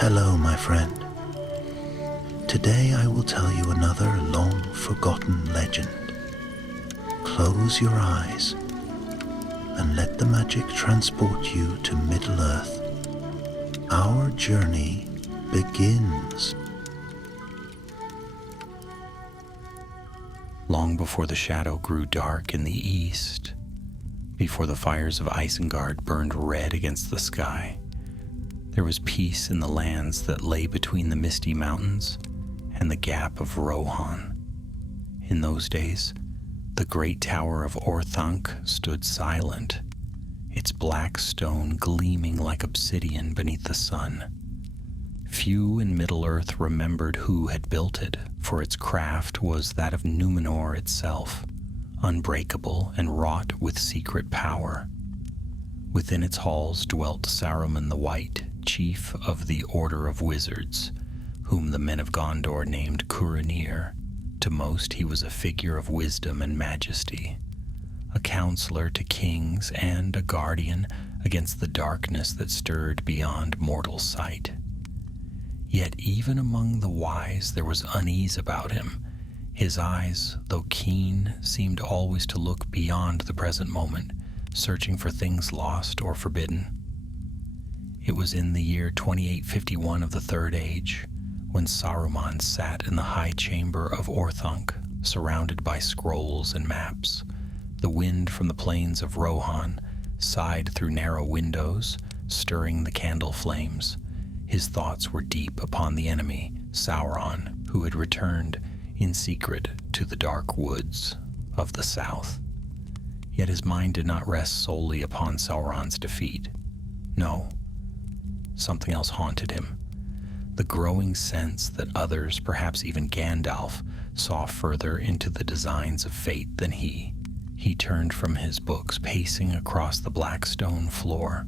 Hello, my friend. Today I will tell you another long-forgotten legend. Close your eyes and let the magic transport you to Middle-earth. Our journey begins. Long before the shadow grew dark in the east, before the fires of Isengard burned red against the sky, there was peace in the lands that lay between the misty mountains and the gap of Rohan. In those days, the great tower of Orthanc stood silent, its black stone gleaming like obsidian beneath the sun. Few in Middle-earth remembered who had built it, for its craft was that of Númenor itself, unbreakable and wrought with secret power. Within its halls dwelt Saruman the White, chief of the Order of Wizards, whom the men of Gondor named Curanir. To most he was a figure of wisdom and majesty, a counselor to kings and a guardian against the darkness that stirred beyond mortal sight. Yet even among the wise there was unease about him. His eyes, though keen, seemed always to look beyond the present moment, searching for things lost or forbidden. It was in the year 2851 of the Third Age, when Saruman sat in the high chamber of Orthanc, surrounded by scrolls and maps. The wind from the plains of Rohan sighed through narrow windows, stirring the candle flames. His thoughts were deep upon the enemy, Sauron, who had returned in secret to the dark woods of the south. Yet his mind did not rest solely upon Sauron's defeat. No, something else haunted him. The growing sense that others, perhaps even Gandalf, saw further into the designs of fate than he. He turned from his books, pacing across the black stone floor.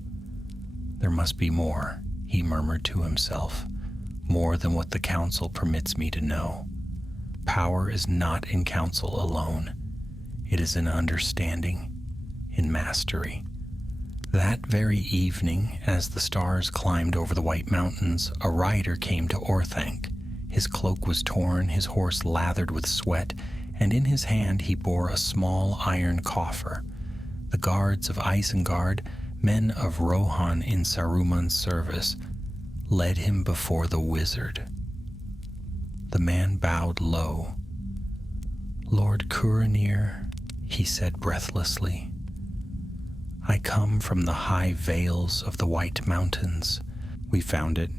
There must be more, he murmured to himself, more than what the council permits me to know. Power is not in counsel alone. It is in understanding, in mastery. That very evening, as the stars climbed over the White Mountains, a rider came to Orthanc. His cloak was torn, his horse lathered with sweat, and in his hand he bore a small iron coffer. The guards of Isengard, men of Rohan in Saruman's service, led him before the wizard. The man bowed low. "Lord Curanir," he said breathlessly, "I come from the high vales of the White Mountains." "We found it,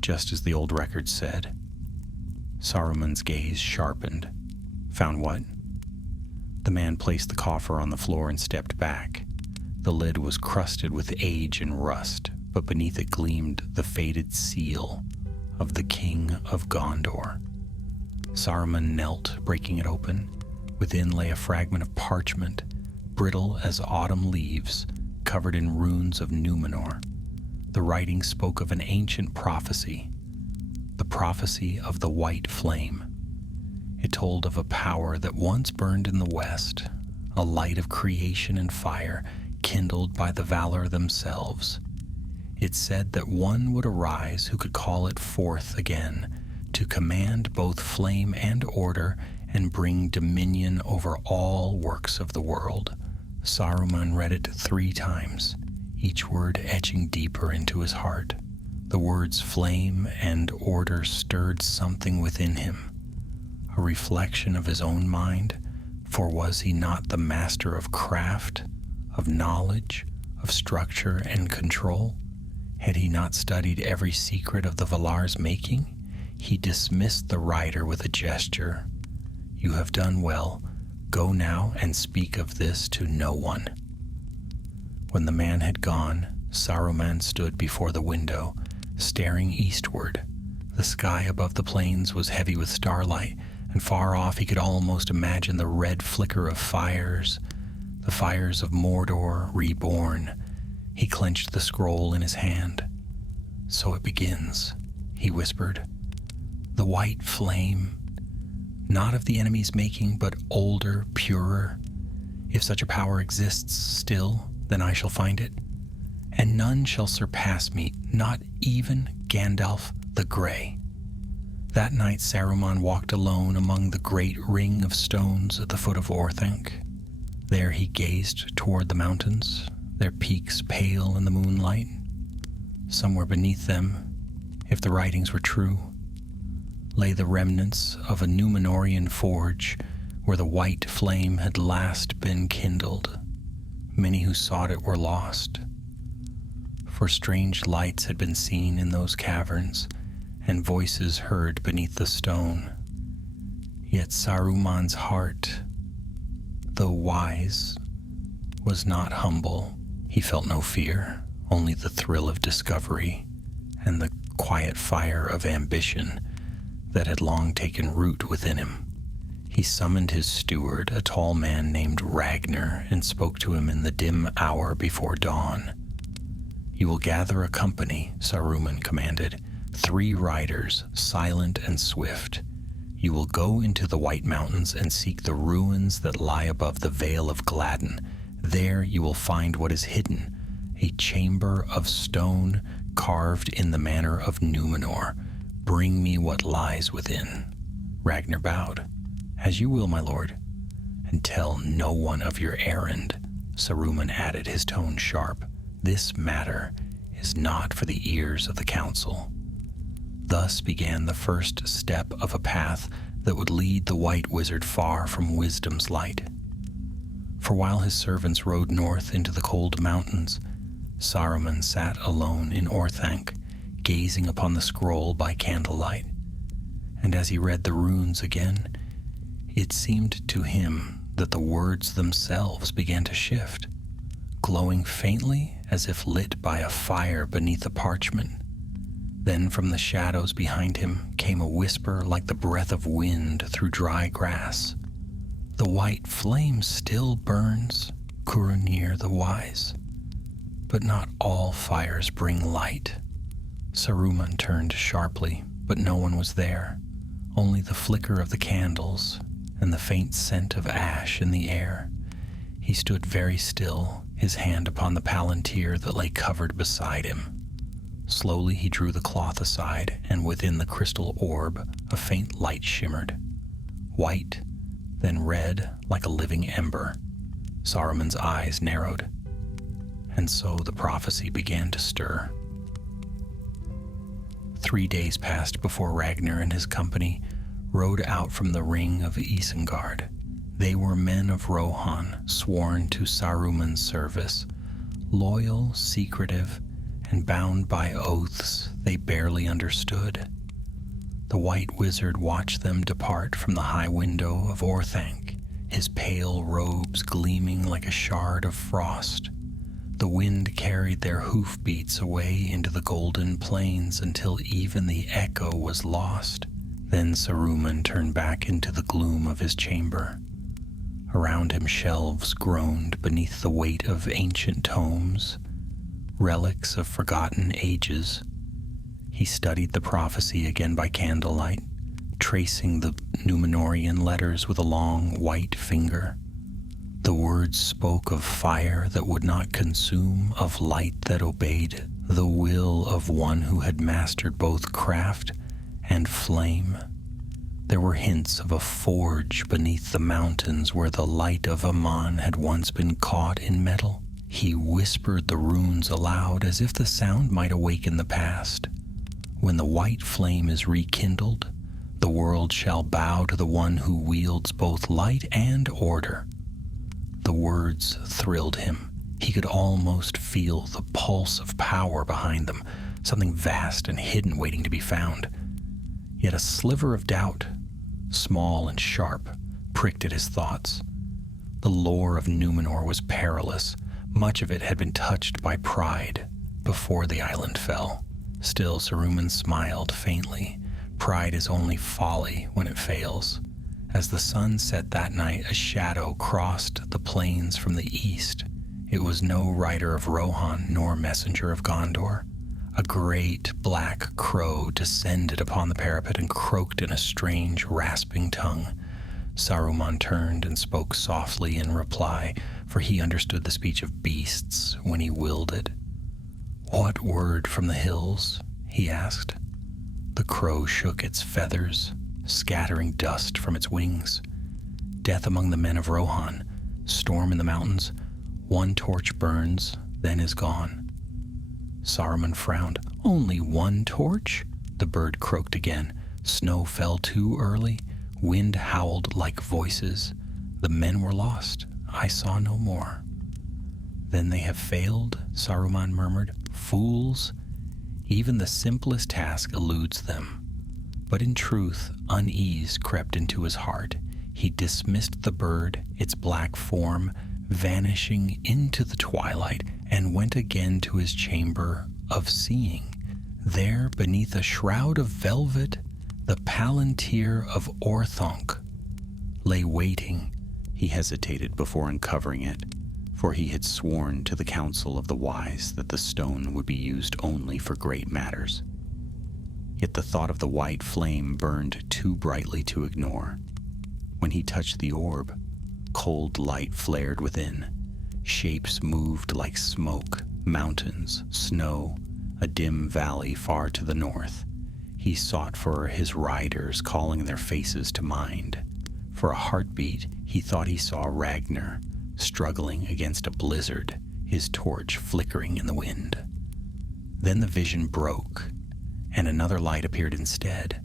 just as the old record said." Saruman's gaze sharpened. "Found what?" The man placed the coffer on the floor and stepped back. The lid was crusted with age and rust, but beneath it gleamed the faded seal of the King of Gondor. Saruman knelt, breaking it open. Within lay a fragment of parchment, brittle as autumn leaves, covered in runes of Númenor. The writing spoke of an ancient prophecy, the prophecy of the White Flame. It told of a power that once burned in the west, a light of creation and fire, kindled by the valor themselves. It said that one would arise who could call it forth again, to command both flame and order, and bring dominion over all works of the world. Saruman read it 3 times, each word etching deeper into his heart. The words flame and order stirred something within him, a reflection of his own mind, for was he not the master of craft, of knowledge, of structure and control? Had he not studied every secret of the Valar's making? He dismissed the rider with a gesture. "You have done well. Go now and speak of this to no one." When the man had gone, Saruman stood before the window, staring eastward. The sky above the plains was heavy with starlight, and far off he could almost imagine the red flicker of fires, the fires of Mordor reborn. He clenched the scroll in his hand. "So it begins," he whispered. "The White Flame, not of the enemy's making, but older, purer. If such a power exists still, then I shall find it. And none shall surpass me, not even Gandalf the Grey. That night Saruman walked alone among the great ring of stones at the foot of Orthanc. There he gazed toward the mountains, their peaks pale in the moonlight. Somewhere beneath them, if the writings were true, lay the remnants of a Númenorian forge where the white flame had last been kindled. Many who sought it were lost, for strange lights had been seen in those caverns, and voices heard beneath the stone. Yet Saruman's heart, though wise, was not humble. He felt no fear, only the thrill of discovery and the quiet fire of ambition that had long taken root within him. He summoned his steward, a tall man named Ragnar, and spoke to him in the dim hour before dawn. "You will gather a company," Saruman commanded, 3 riders, silent and swift. "You will go into the White Mountains and seek the ruins that lie above the Vale of Gladden. There you will find what is hidden, a chamber of stone carved in the manner of Númenor. Bring me what lies within." Ragnar bowed. "As you will, my lord. And tell no one of your errand," Saruman added, his tone sharp. "This matter is not for the ears of the council." Thus began the first step of a path that would lead the White Wizard far from wisdom's light. For while his servants rode north into the cold mountains, Saruman sat alone in Orthanc, gazing upon the scroll by candlelight. And as he read the runes again, it seemed to him that the words themselves began to shift, glowing faintly as if lit by a fire beneath the parchment. Then from the shadows behind him came a whisper like the breath of wind through dry grass. "The white flame still burns, Curanir the Wise, but not all fires bring light." Saruman turned sharply, but no one was there, only the flicker of the candles and the faint scent of ash in the air. He stood very still, his hand upon the palantir that lay covered beside him. Slowly he drew the cloth aside, and within the crystal orb a faint light shimmered, white, then red like a living ember. Saruman's eyes narrowed, and so the prophecy began to stir. 3 days passed before Ragnar and his company rode out from the ring of Isengard. They were men of Rohan, sworn to Saruman's service, loyal, secretive, and bound by oaths they barely understood. The White Wizard watched them depart from the high window of Orthanc, his pale robes gleaming like a shard of frost. The wind carried their hoofbeats away into the golden plains until even the echo was lost. Then Saruman turned back into the gloom of his chamber. Around him shelves groaned beneath the weight of ancient tomes, relics of forgotten ages. He studied the prophecy again by candlelight, tracing the Númenorian letters with a long white finger. The words spoke of fire that would not consume, of light that obeyed the will of one who had mastered both craft and flame. There were hints of a forge beneath the mountains where the light of Aman had once been caught in metal. He whispered the runes aloud as if the sound might awaken the past. "When the white flame is rekindled, the world shall bow to the one who wields both light and order." The words thrilled him. He could almost feel the pulse of power behind them, something vast and hidden waiting to be found. Yet a sliver of doubt, small and sharp, pricked at his thoughts. The lore of Númenor was perilous. Much of it had been touched by pride before the island fell. Still, Saruman smiled faintly. Pride is only folly when it fails. As the sun set that night, a shadow crossed the plains from the east. It was no rider of Rohan nor messenger of Gondor. A great black crow descended upon the parapet and croaked in a strange, rasping tongue. Saruman turned and spoke softly in reply, for he understood the speech of beasts when he willed it. "What word from the hills?" he asked. The crow shook its feathers, scattering dust from its wings. Death among the men of Rohan, storm in the mountains. One torch burns, then is gone. Saruman frowned. Only one torch? The bird croaked again. Snow fell too early. Wind howled like voices. The men were lost. I saw no more. Then they have failed, Saruman murmured. Fools! Even the simplest task eludes them. But in truth, unease crept into his heart. He dismissed the bird, its black form, vanishing into the twilight, and went again to his chamber of seeing. There, beneath a shroud of velvet, the palantir of Orthonk lay waiting. He hesitated before uncovering it, for he had sworn to the council of the wise that the stone would be used only for great matters. Yet the thought of the white flame burned too brightly to ignore. When he touched the orb, cold light flared within. Shapes moved like smoke, mountains, snow, a dim valley far to the north. He sought for his riders, calling their faces to mind. For a heartbeat, he thought he saw Ragnar, struggling against a blizzard, his torch flickering in the wind. Then the vision broke, and another light appeared instead,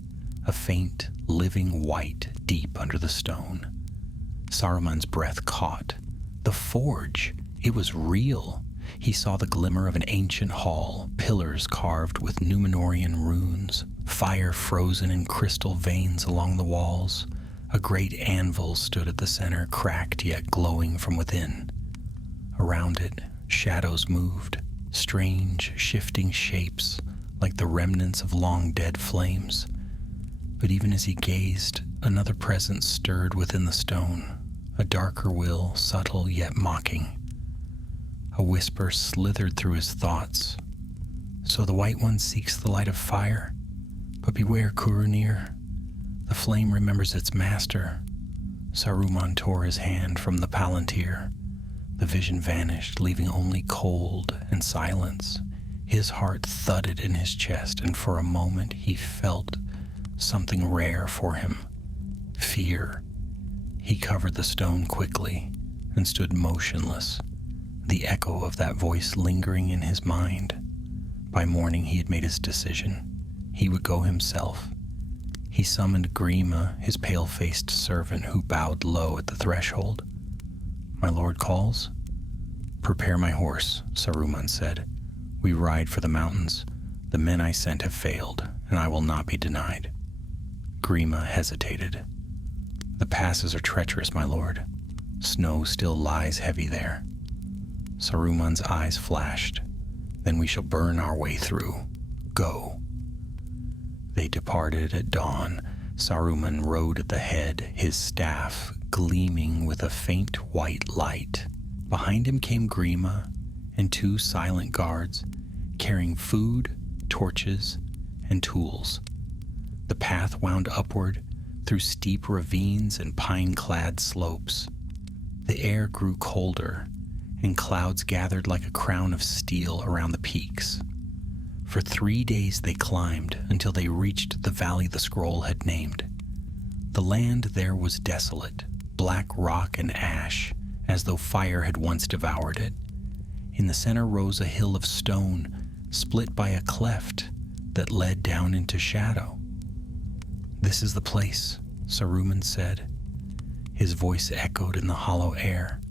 a faint, living white deep under the stone. Saruman's breath caught. The forge! It was real! He saw the glimmer of an ancient hall, pillars carved with Númenórean runes, fire frozen in crystal veins along the walls. A great anvil stood at the center, cracked yet glowing from within. Around it, shadows moved, strange, shifting shapes, like the remnants of long-dead flames. But even as he gazed, another presence stirred within the stone, a darker will, subtle yet mocking. A whisper slithered through his thoughts. So the White One seeks the light of fire? But beware, Kurunir. The flame remembers its master. Saruman tore his hand from the palantir. The vision vanished, leaving only cold and silence. His heart thudded in his chest, and for a moment he felt something rare for him. Fear. He covered the stone quickly and stood motionless, the echo of that voice lingering in his mind. By morning he had made his decision. He would go himself. He summoned Grima, his pale-faced servant, who bowed low at the threshold. "My lord calls?" "Prepare my horse," Saruman said. "We ride for the mountains. The men I sent have failed, and I will not be denied." Grima hesitated. "The passes are treacherous, my lord. Snow still lies heavy there." Saruman's eyes flashed. "Then we shall burn our way through. Go." They departed at dawn. Saruman rode at the head, his staff gleaming with a faint white light. Behind him came Grima and two silent guards, carrying food, torches, and tools. The path wound upward through steep ravines and pine-clad slopes. The air grew colder, and clouds gathered like a crown of steel around the peaks. For 3 days they climbed until they reached the valley the scroll had named. The land there was desolate, black rock and ash, as though fire had once devoured it. In the center rose a hill of stone, split by a cleft that led down into shadow. "This is the place," Saruman said. His voice echoed in the hollow air.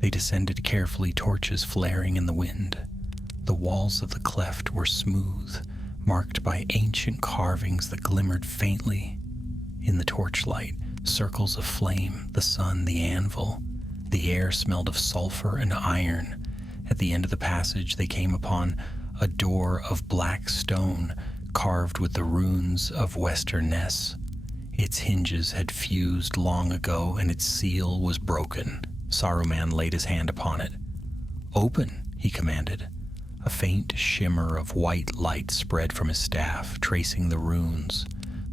They descended carefully, torches flaring in the wind. The walls of the cleft were smooth, marked by ancient carvings that glimmered faintly in the torchlight, circles of flame, the sun, the anvil. The air smelled of sulfur and iron. At the end of the passage, they came upon a door of black stone carved with the runes of Westerness. Its hinges had fused long ago, and its seal was broken. Saruman laid his hand upon it. "Open," he commanded. A faint shimmer of white light spread from his staff, tracing the runes.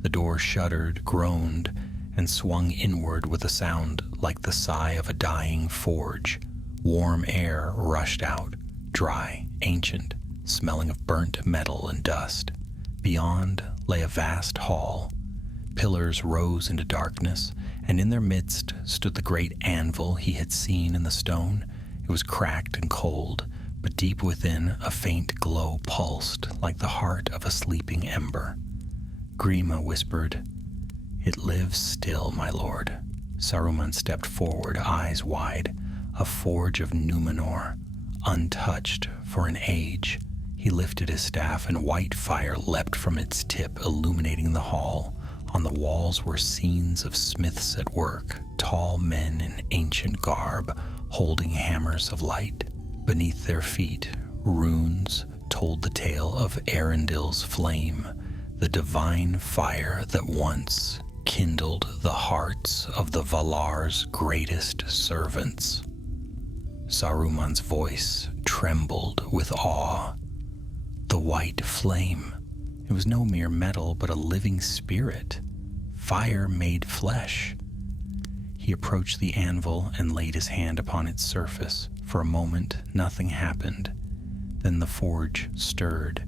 The door shuddered, groaned, and swung inward with a sound like the sigh of a dying forge. Warm air rushed out, dry, ancient, smelling of burnt metal and dust. Beyond lay a vast hall. Pillars rose into darkness, and in their midst stood the great anvil he had seen in the stone. It was cracked and cold, but deep within a faint glow pulsed like the heart of a sleeping ember. Grima whispered, "It lives still, my lord." Saruman stepped forward, eyes wide. A forge of Numenor, untouched for an age. He lifted his staff, and white fire leapt from its tip, illuminating the hall. On the walls were scenes of smiths at work, tall men in ancient garb, holding hammers of light. Beneath their feet, runes told the tale of Arundel's flame, the divine fire that once kindled the hearts of the Valar's greatest servants. Saruman's voice trembled with awe. The white flame. It was no mere metal, but a living spirit. Fire made flesh. He approached the anvil and laid his hand upon its surface. For a moment, nothing happened. Then the forge stirred,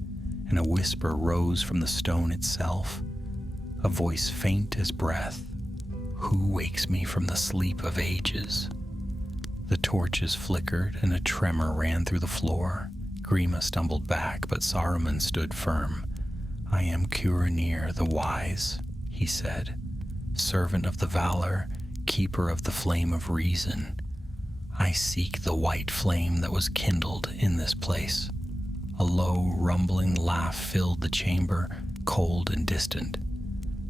and a whisper rose from the stone itself. A voice faint as breath. "Who wakes me from the sleep of ages?" The torches flickered, and a tremor ran through the floor. Grima stumbled back, but Saruman stood firm. "I am Curanir the Wise," he said, "servant of the Valar, keeper of the flame of reason. I seek the white flame that was kindled in this place." A low, rumbling laugh filled the chamber, cold and distant.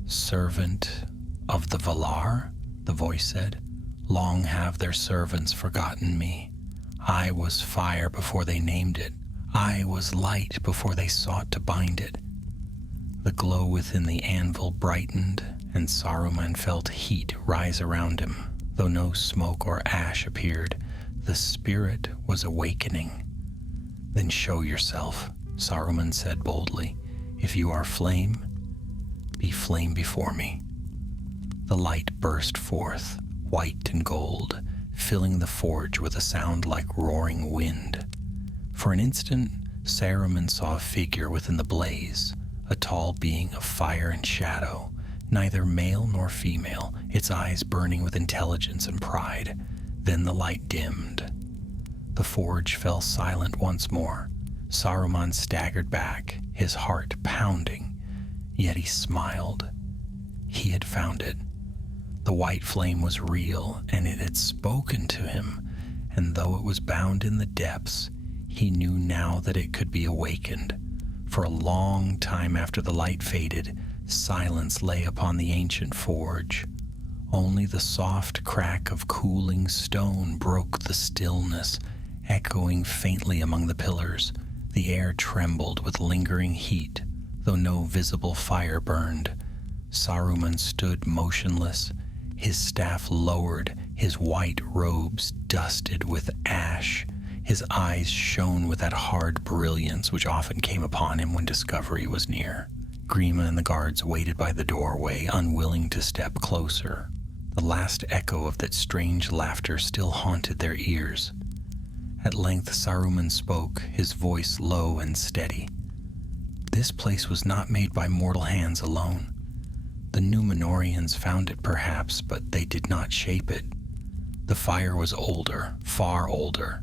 "Servant of the Valar?" the voice said. "Long have their servants forgotten me. I was fire before they named it. I was light before they sought to bind it." The glow within the anvil brightened, and Saruman felt heat rise around him. Though no smoke or ash appeared, the spirit was awakening. "Then show yourself," Saruman said boldly. "If you are flame, be flame before me." The light burst forth, white and gold, filling the forge with a sound like roaring wind. For an instant, Saruman saw a figure within the blaze, a tall being of fire and shadow, neither male nor female, its eyes burning with intelligence and pride. Then the light dimmed. The forge fell silent once more. Saruman staggered back, his heart pounding, yet he smiled. He had found it. The white flame was real, and it had spoken to him, and though it was bound in the depths, he knew now that it could be awakened. For a long time after the light faded, silence lay upon the ancient forge. Only the soft crack of cooling stone broke the stillness, echoing faintly among the pillars. The air trembled with lingering heat, though no visible fire burned. Saruman stood motionless, his staff lowered, his white robes dusted with ash. His eyes shone with that hard brilliance which often came upon him when discovery was near. Grima and the guards waited by the doorway, unwilling to step closer. The last echo of that strange laughter still haunted their ears. At length Saruman spoke, his voice low and steady. "This place was not made by mortal hands alone. The Numenorians found it perhaps, but they did not shape it. The fire was older, far older."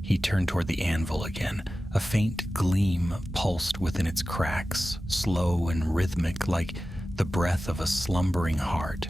He turned toward the anvil again. A faint gleam pulsed within its cracks, slow and rhythmic like the breath of a slumbering heart.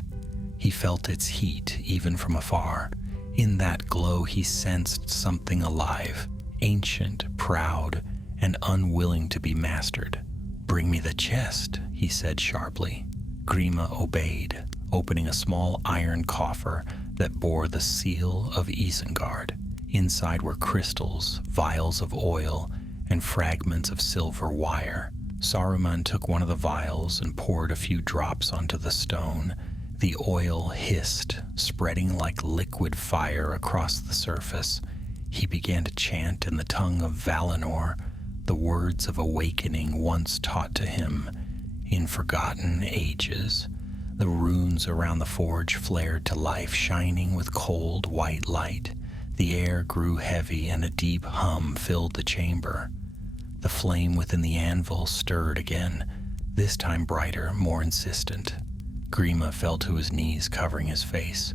He felt its heat even from afar. In that glow he sensed something alive, ancient, proud, and unwilling to be mastered. "Bring me the chest," he said sharply. Grima obeyed, opening a small iron coffer that bore the seal of Isengard. Inside were crystals, vials of oil, and fragments of silver wire. Saruman took one of the vials and poured a few drops onto the stone. The oil hissed, spreading like liquid fire across the surface. He began to chant in the tongue of Valinor, the words of awakening once taught to him in forgotten ages. The runes around the forge flared to life, shining with cold white light. The air grew heavy, and a deep hum filled the chamber. The flame within the anvil stirred again, this time brighter, more insistent. Grima fell to his knees, covering his face.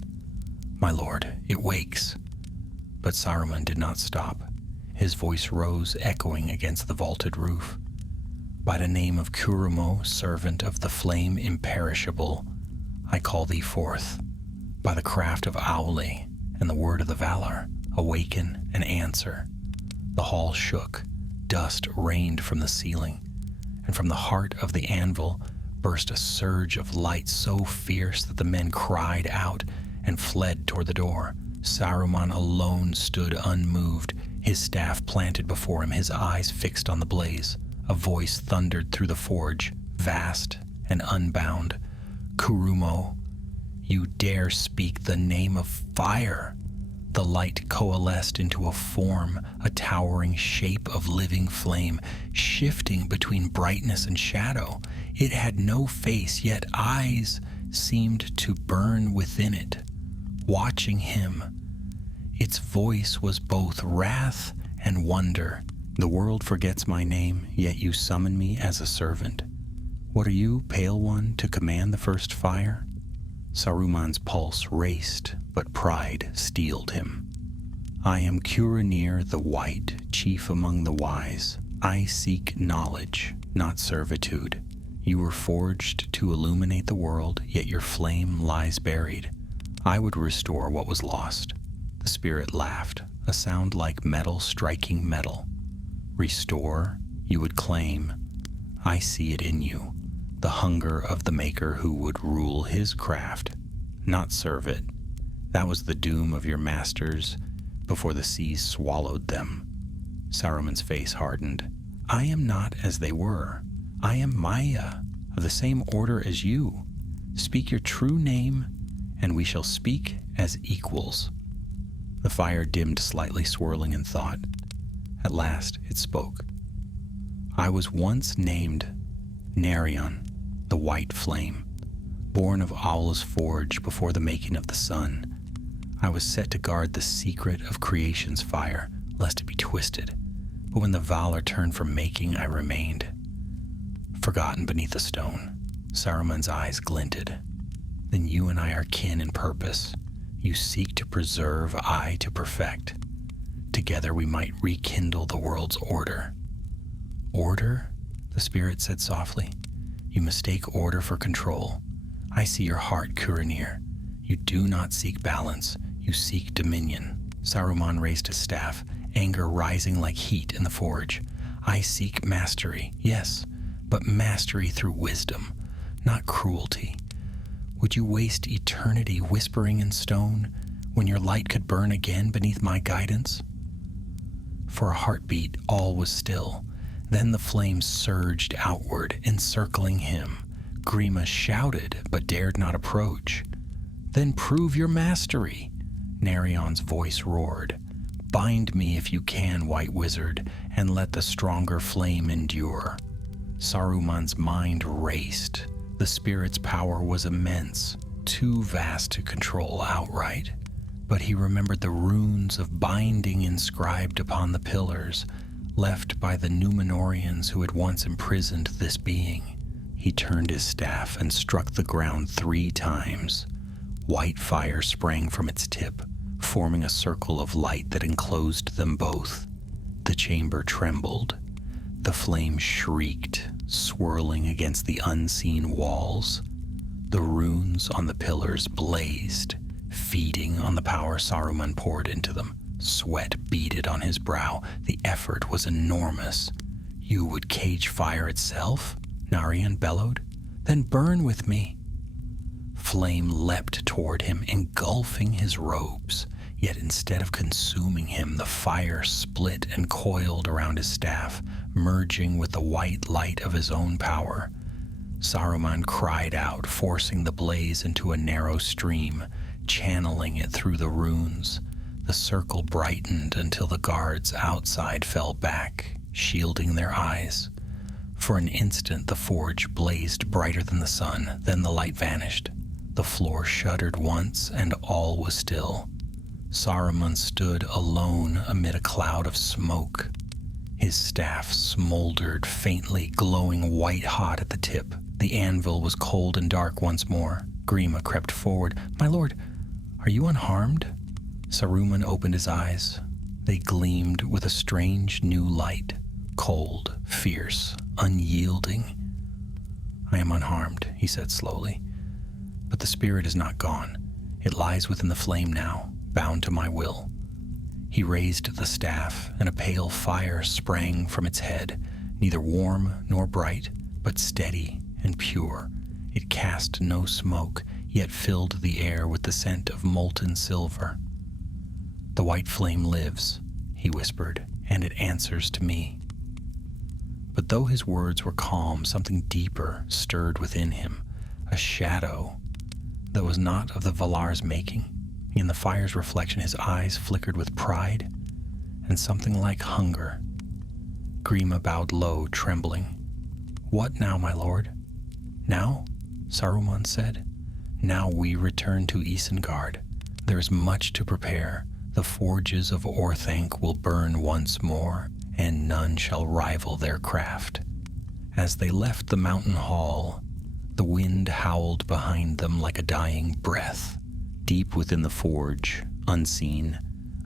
"My lord, it wakes." But Saruman did not stop. His voice rose, echoing against the vaulted roof. "By the name of Kurumo, servant of the flame imperishable, I call thee forth. By the craft of Auli and the word of the Valar, awaken and answer." The hall shook. Dust rained from the ceiling, and from the heart of the anvil burst a surge of light so fierce that the men cried out and fled toward the door. Saruman alone stood unmoved, his staff planted before him, his eyes fixed on the blaze. A voice thundered through the forge, vast and unbound. "Kurumo, you dare speak the name of fire!" The light coalesced into a form, a towering shape of living flame, shifting between brightness and shadow. It had no face, yet eyes seemed to burn within it, watching him. Its voice was both wrath and wonder. "The world forgets my name, yet you summon me as a servant. What are you, Pale One, to command the first fire?" Saruman's pulse raced, but pride steeled him. "I am Curanir the White, chief among the wise. I seek knowledge, not servitude. You were forged to illuminate the world, yet your flame lies buried. I would restore what was lost." The spirit laughed, a sound like metal striking metal. "Restore, you would claim. I see it in you. The hunger of the maker who would rule his craft, not serve it. That was the doom of your masters before the seas swallowed them." Saruman's face hardened. "I am not as they were. I am Maya, of the same order as you. Speak your true name, and we shall speak as equals." The fire dimmed slightly, swirling in thought. At last it spoke. "I was once named Nerion, the White Flame, born of Aula's forge before the making of the sun. I was set to guard the secret of creation's fire, lest it be twisted. But when the Valar turned from making, I remained, forgotten beneath a stone." Saruman's eyes glinted. "Then you and I are kin in purpose. You seek to preserve, I to perfect. Together we might rekindle the world's order." "Order?" the spirit said softly. "You mistake order for control. I see your heart, Curanir. You do not seek balance. You seek dominion." Saruman raised his staff, anger rising like heat in the forge. "I seek mastery, yes, but mastery through wisdom, not cruelty. Would you waste eternity whispering in stone when your light could burn again beneath my guidance?" For a heartbeat, all was still. Then the flames surged outward, encircling him. Grima shouted, but dared not approach. "Then prove your mastery," Nerion's voice roared. "Bind me if you can, White Wizard, and let the stronger flame endure." Saruman's mind raced. The spirit's power was immense, too vast to control outright. But he remembered the runes of binding inscribed upon the pillars, left by the Númenóreans who had once imprisoned this being. He turned his staff and struck the ground 3 times. White fire sprang from its tip, forming a circle of light that enclosed them both. The chamber trembled. The flame shrieked, swirling against the unseen walls. The runes on the pillars blazed, feeding on the power Saruman poured into them. Sweat beaded on his brow. The effort was enormous. "You would cage fire itself?" Narion bellowed. "Then burn with me." Flame leapt toward him, engulfing his robes. Yet instead of consuming him, the fire split and coiled around his staff, merging with the white light of his own power. Saruman cried out, forcing the blaze into a narrow stream, channeling it through the runes. The circle brightened until the guards outside fell back, shielding their eyes. For an instant, the forge blazed brighter than the sun, then the light vanished. The floor shuddered once, and all was still. Saruman stood alone amid a cloud of smoke. His staff smoldered faintly, glowing white-hot at the tip. The anvil was cold and dark once more. Grima crept forward. "My lord, are you unharmed?" Saruman opened his eyes. They gleamed with a strange new light, cold, fierce, unyielding. "I am unharmed," he said slowly. "But the spirit is not gone. It lies within the flame now, bound to my will." He raised the staff, and a pale fire sprang from its head, neither warm nor bright, but steady and pure. It cast no smoke, yet filled the air with the scent of molten silver. "The white flame lives," he whispered, "and it answers to me." But though his words were calm, something deeper stirred within him, a shadow that was not of the Valar's making. In the fire's reflection, his eyes flickered with pride and something like hunger. Grima bowed low, trembling. "What now, my lord?" "Now?" Saruman said. "Now we return to Isengard. There is much to prepare. The forges of Orthanc will burn once more, and none shall rival their craft." As they left the mountain hall, the wind howled behind them like a dying breath. Deep within the forge, unseen,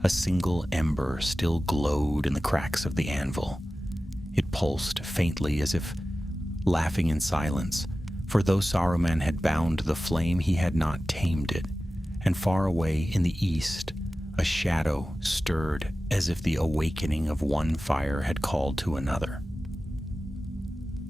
a single ember still glowed in the cracks of the anvil. It pulsed faintly as if laughing in silence, for though Saruman had bound the flame, he had not tamed it, and far away in the east, a shadow stirred as if the awakening of one fire had called to another.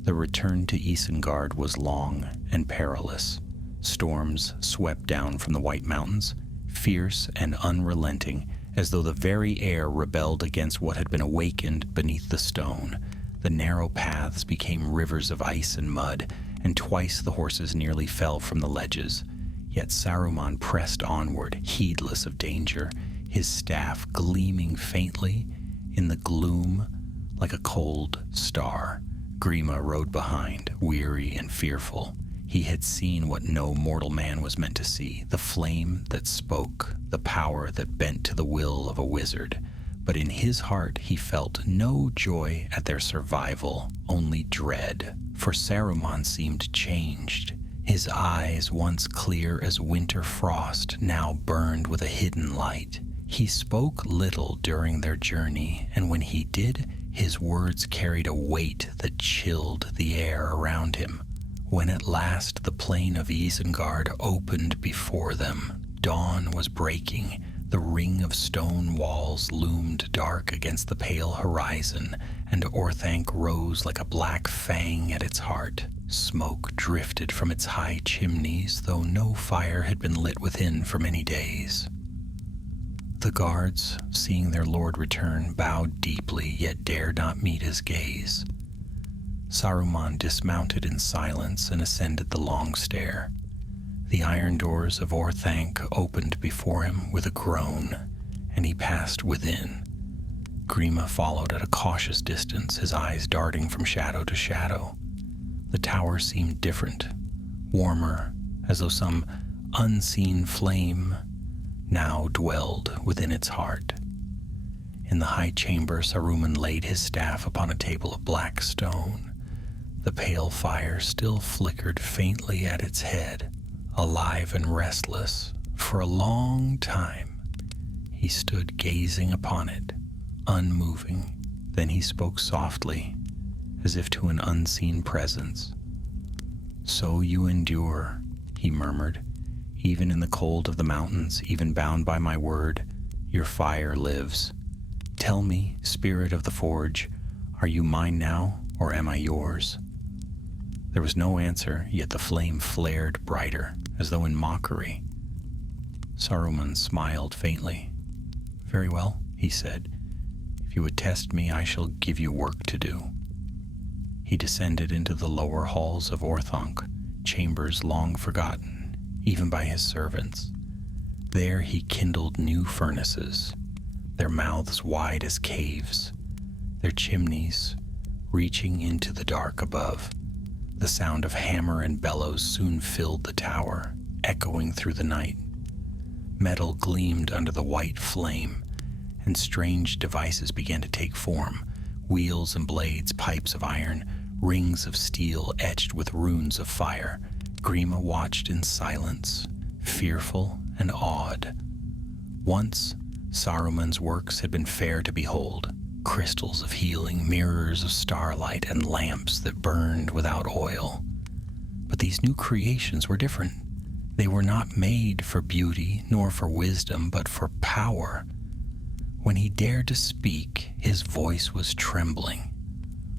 The return to Isengard was long and perilous. Storms swept down from the White Mountains, fierce and unrelenting, as though the very air rebelled against what had been awakened beneath the stone. The narrow paths became rivers of ice and mud, and twice the horses nearly fell from the ledges. Yet Saruman pressed onward, heedless of danger, his staff gleaming faintly in the gloom like a cold star. Grima rode behind, weary and fearful. He had seen what no mortal man was meant to see, the flame that spoke, the power that bent to the will of a wizard. But in his heart he felt no joy at their survival, only dread, for Saruman seemed changed. His eyes, once clear as winter frost, now burned with a hidden light. He spoke little during their journey, and when he did, his words carried a weight that chilled the air around him. When at last the plain of Isengard opened before them, dawn was breaking. The ring of stone walls loomed dark against the pale horizon, and Orthanc rose like a black fang at its heart. Smoke drifted from its high chimneys, though no fire had been lit within for many days. The guards, seeing their lord return, bowed deeply, yet dared not meet his gaze. Saruman dismounted in silence and ascended the long stair. The iron doors of Orthanc opened before him with a groan, and he passed within. Grima followed at a cautious distance, his eyes darting from shadow to shadow. The tower seemed different, warmer, as though some unseen flame now dwelled within its heart. In the high chamber, Saruman laid his staff upon a table of black stone. The pale fire still flickered faintly at its head, alive and restless. For a long time, he stood gazing upon it, unmoving. Then he spoke softly, as if to an unseen presence. "So you endure," he murmured. "Even in the cold of the mountains, even bound by my word, your fire lives. Tell me, spirit of the forge, are you mine now, or am I yours?" There was no answer, yet the flame flared brighter, as though in mockery. Saruman smiled faintly. "Very well," he said. "If you would test me, I shall give you work to do." He descended into the lower halls of Orthanc, chambers long forgotten, even by his servants. There he kindled new furnaces, their mouths wide as caves, their chimneys reaching into the dark above. The sound of hammer and bellows soon filled the tower, echoing through the night. Metal gleamed under the white flame, and strange devices began to take form. Wheels and blades, pipes of iron, rings of steel etched with runes of fire. Grima watched in silence, fearful and awed. Once, Saruman's works had been fair to behold. Crystals of healing, mirrors of starlight, and lamps that burned without oil. But these new creations were different. They were not made for beauty nor for wisdom, but for power. When he dared to speak, his voice was trembling.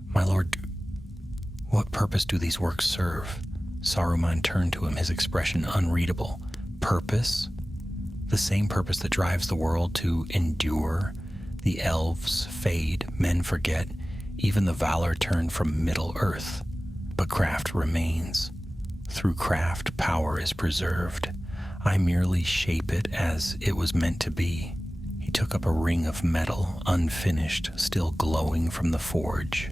"My lord, what purpose do these works serve?" Saruman turned to him, his expression unreadable. Purpose? The same purpose that drives the world to endure. The elves fade, men forget, even the valor turned from Middle-earth. But craft remains. Through craft, power is preserved. I merely shape it as it was meant to be. He took up a ring of metal, unfinished, still glowing from the forge.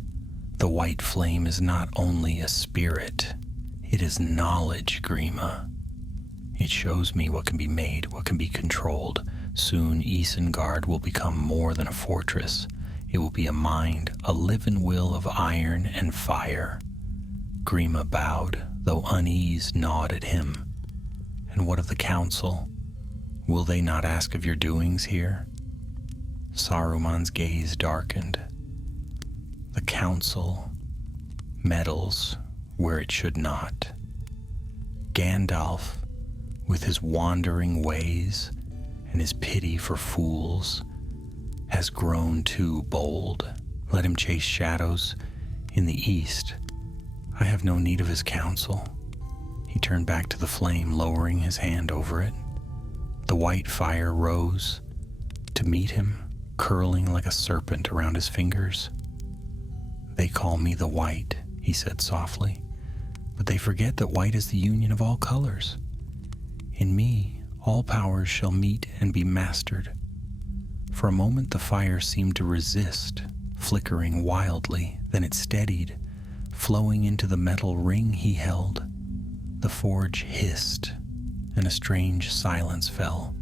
The white flame is not only a spirit, it is knowledge, Grima. It shows me what can be made, what can be controlled. Soon Isengard will become more than a fortress. It will be a mind, a living will of iron and fire. Grima bowed, though unease gnawed at him. "And what of the council? Will they not ask of your doings here?" Saruman's gaze darkened. The council meddles where it should not. Gandalf, with his wandering ways and his pity for fools, has grown too bold. Let him chase shadows in the east. I have no need of his counsel. He turned back to the flame, lowering his hand over it. The white fire rose to meet him, curling like a serpent around his fingers. "They call me the White," he said softly, "but they forget that white is the union of all colors. In me, all powers shall meet and be mastered." For a moment the fire seemed to resist, flickering wildly, then it steadied, flowing into the metal ring he held. The forge hissed, and a strange silence fell.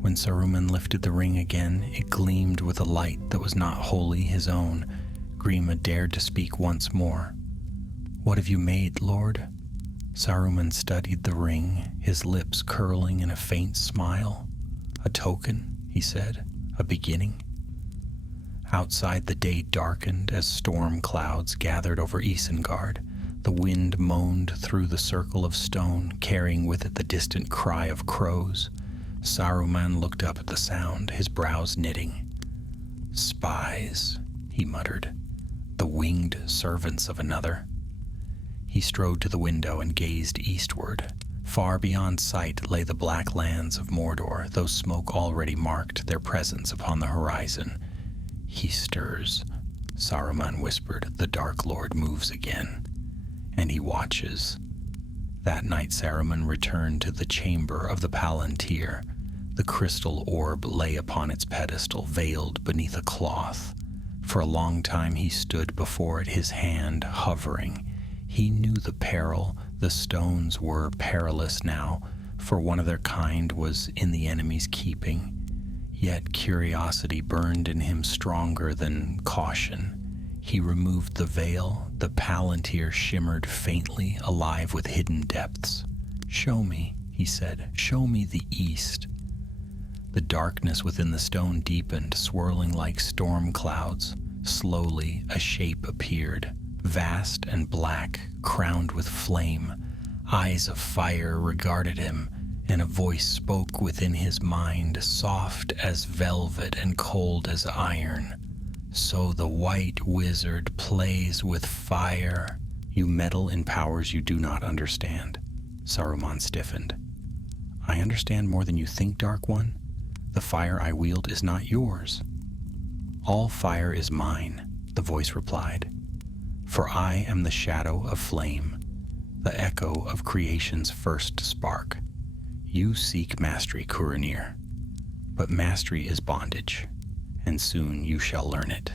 When Saruman lifted the ring again, it gleamed with a light that was not wholly his own. Grima dared to speak once more. "What have you made, Lord?" Saruman studied the ring, his lips curling in a faint smile. "A token," he said, "a beginning." Outside, the day darkened as storm clouds gathered over Isengard. The wind moaned through the circle of stone, carrying with it the distant cry of crows. Saruman looked up at the sound, his brows knitting. "Spies," he muttered, "the winged servants of another." He strode to the window and gazed eastward. Far beyond sight lay the black lands of Mordor, though smoke already marked their presence upon the horizon. "He stirs," Saruman whispered. "The Dark Lord moves again, and he watches." That night Saruman returned to the chamber of the Palantir. The crystal orb lay upon its pedestal, veiled beneath a cloth. For a long time he stood before it, his hand hovering. He knew the peril. The stones were perilous now, for one of their kind was in the enemy's keeping. Yet curiosity burned in him stronger than caution. He removed the veil. The Palantir shimmered faintly, alive with hidden depths. "Show me," he said, "show me the east." The darkness within the stone deepened, swirling like storm clouds. Slowly, a shape appeared, vast and black, crowned with flame. Eyes of fire regarded him, and a voice spoke within his mind, soft as velvet and cold as iron. "So the white wizard plays with fire. You meddle in powers you do not understand." Saruman stiffened. "I understand more than you think, Dark One. The fire I wield is not yours." "All fire is mine," the voice replied. "For I am the shadow of flame, the echo of creation's first spark. You seek mastery, Kuranir, but mastery is bondage, and soon you shall learn it."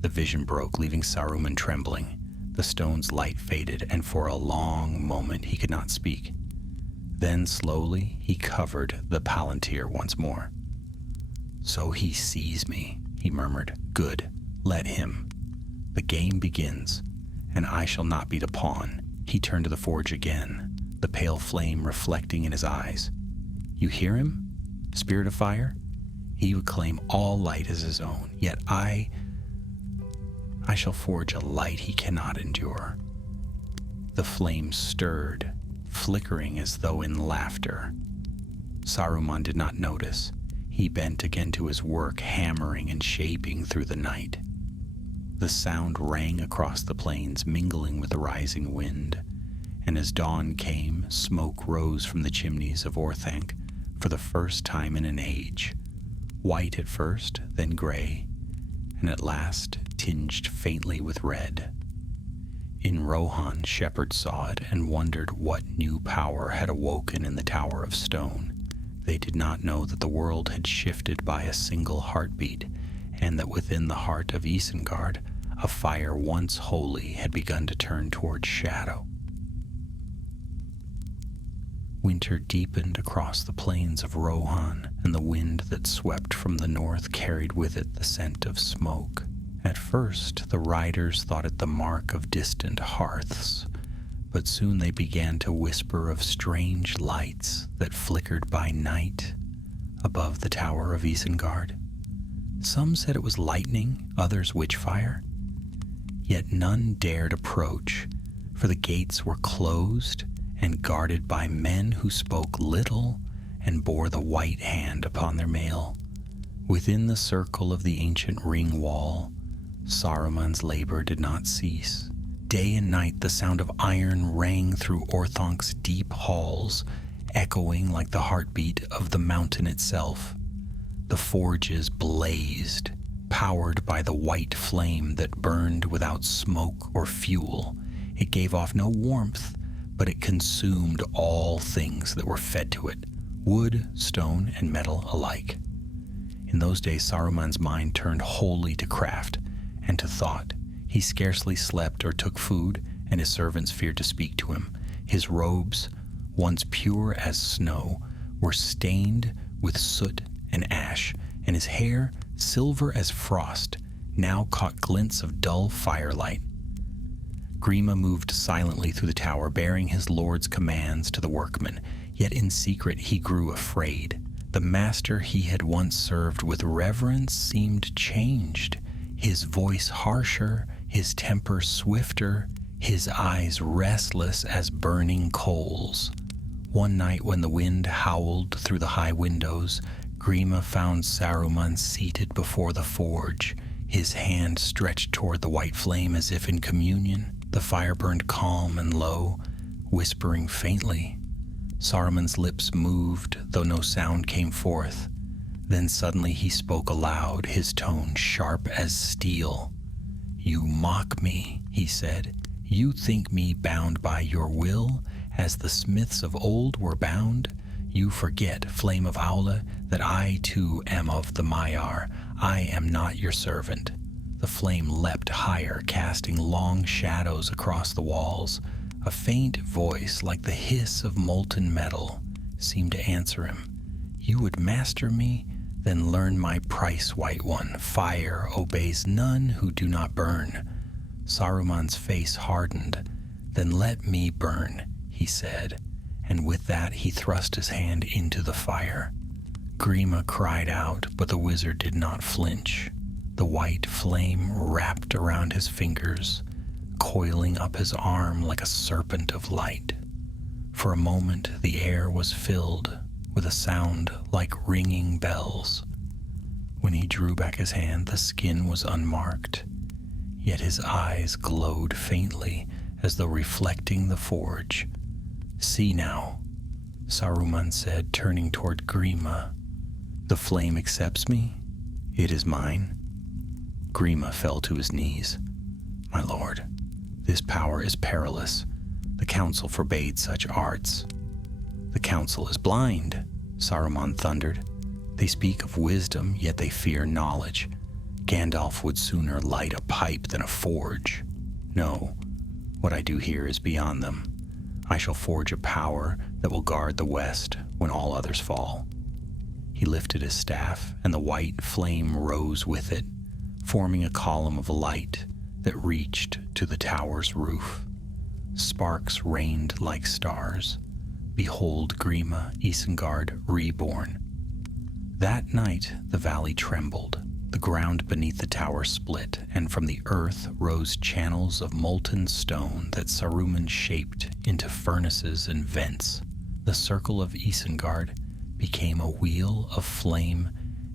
The vision broke, leaving Saruman trembling. The stone's light faded, and for a long moment he could not speak. Then slowly he covered the Palantir once more. "So he sees me," he murmured. "Good, let him." The game begins, and I shall not be the pawn." He turned to the forge again, the pale flame reflecting in his eyes. "You hear him, spirit of fire? He would claim all light as his own, yet I shall forge a light he cannot endure." The flame stirred, flickering as though in laughter. Saruman did not notice. He bent again to his work, hammering and shaping through the night. The sound rang across the plains, mingling with the rising wind, and as dawn came, smoke rose from the chimneys of Orthanc for the first time in an age, white at first, then gray, and at last tinged faintly with red. In Rohan, shepherds saw it and wondered what new power had awoken in the Tower of Stone. They did not know that the world had shifted by a single heartbeat, and that within the heart of Isengard, a fire once holy had begun to turn towards shadow. Winter deepened across the plains of Rohan, and the wind that swept from the north carried with it the scent of smoke. At first, the riders thought it the mark of distant hearths, but soon they began to whisper of strange lights that flickered by night above the Tower of Isengard. Some said it was lightning, others witchfire. Yet none dared approach, for the gates were closed and guarded by men who spoke little and bore the white hand upon their mail. Within the circle of the ancient ring wall, Saruman's labor did not cease. Day and night the sound of iron rang through Orthanc's deep halls, echoing like the heartbeat of the mountain itself. The forges blazed, powered by the white flame that burned without smoke or fuel. It gave off no warmth, but it consumed all things that were fed to it, wood, stone, and metal alike. In those days, Saruman's mind turned wholly to craft and to thought. He scarcely slept or took food, and his servants feared to speak to him. His robes, once pure as snow, were stained with soot and ash, and his hair, silver as frost, now caught glints of dull firelight. Grima moved silently through the tower, bearing his lord's commands to the workmen, yet in secret he grew afraid. The master he had once served with reverence seemed changed, his voice harsher, his temper swifter, his eyes restless as burning coals. One night when the wind howled through the high windows, Grima found Saruman seated before the forge, his hand stretched toward the white flame as if in communion. The fire burned calm and low, whispering faintly. Saruman's lips moved, though no sound came forth. Then suddenly he spoke aloud, his tone sharp as steel. "You mock me," he said. "You think me bound by your will, as the smiths of old were bound. You forget, Flame of Aula, that I too am of the Maiar. I am not your servant." The flame leapt higher, casting long shadows across the walls. A faint voice, like the hiss of molten metal, seemed to answer him. "You would master me? Then learn my price, White One. Fire obeys none who do not burn." Saruman's face hardened. "Then let me burn," he said, and with that he thrust his hand into the fire. Grima cried out, but the wizard did not flinch. The white flame wrapped around his fingers, coiling up his arm like a serpent of light. For a moment the air was filled with a sound like ringing bells. When he drew back his hand, the skin was unmarked, yet his eyes glowed faintly as though reflecting the forge. "See now," Saruman said, turning toward Grima. "The flame accepts me. It is mine." Grima fell to his knees. "My lord, this power is perilous. The council forbade such arts." "The council is blind," Saruman thundered. "They speak of wisdom, yet they fear knowledge. Gandalf would sooner light a pipe than a forge. No, what I do here is beyond them. I shall forge a power that will guard the West when all others fall." He lifted his staff, and the white flame rose with it, forming a column of light that reached to the tower's roof. Sparks rained like stars. Behold Grima, Isengard, reborn. That night the valley trembled. The ground beneath the tower split, and from the earth rose channels of molten stone that Saruman shaped into furnaces and vents. The circle of Isengard became a wheel of flame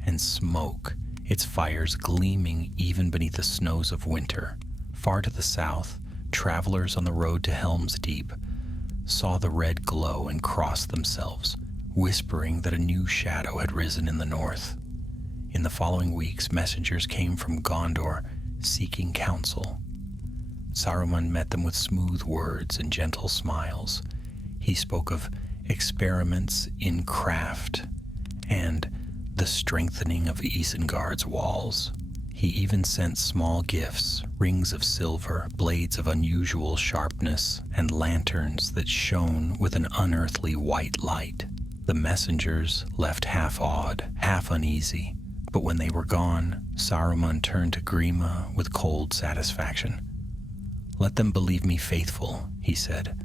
and smoke, its fires gleaming even beneath the snows of winter. Far to the south, travelers on the road to Helm's Deep saw the red glow and crossed themselves, whispering that a new shadow had risen in the north. In the following weeks, messengers came from Gondor seeking counsel. Saruman met them with smooth words and gentle smiles. He spoke of experiments in craft and the strengthening of Isengard's walls. He even sent small gifts, rings of silver, blades of unusual sharpness, and lanterns that shone with an unearthly white light. The messengers left half awed, half uneasy, but when they were gone, Saruman turned to Grima with cold satisfaction. "Let them believe me faithful," he said.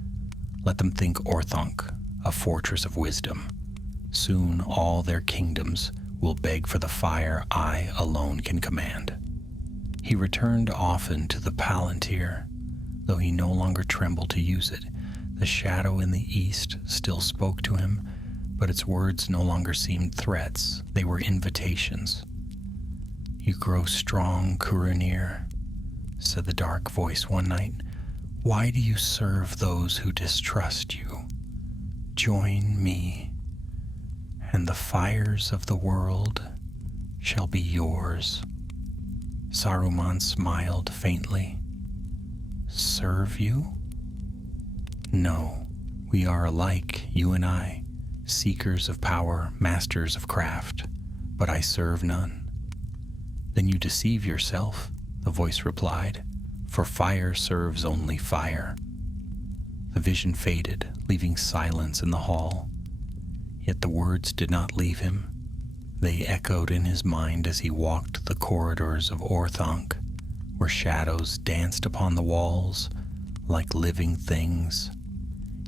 "Let them think Orthanc a fortress of wisdom. Soon all their kingdoms will beg for the fire I alone can command." He returned often to the Palantir, though he no longer trembled to use it. The shadow in the east still spoke to him, but its words no longer seemed threats. They were invitations. "You grow strong, Curanir," said the dark voice one night. "Why do you serve those who distrust you? Join me, and the fires of the world shall be yours." Saruman smiled faintly. "Serve you? No, we are alike, you and I, seekers of power, masters of craft, but I serve none." "Then you deceive yourself," the voice replied, "for fire serves only fire." The vision faded, leaving silence in the hall. Yet the words did not leave him. They echoed in his mind as he walked the corridors of Orthanc, where shadows danced upon the walls like living things.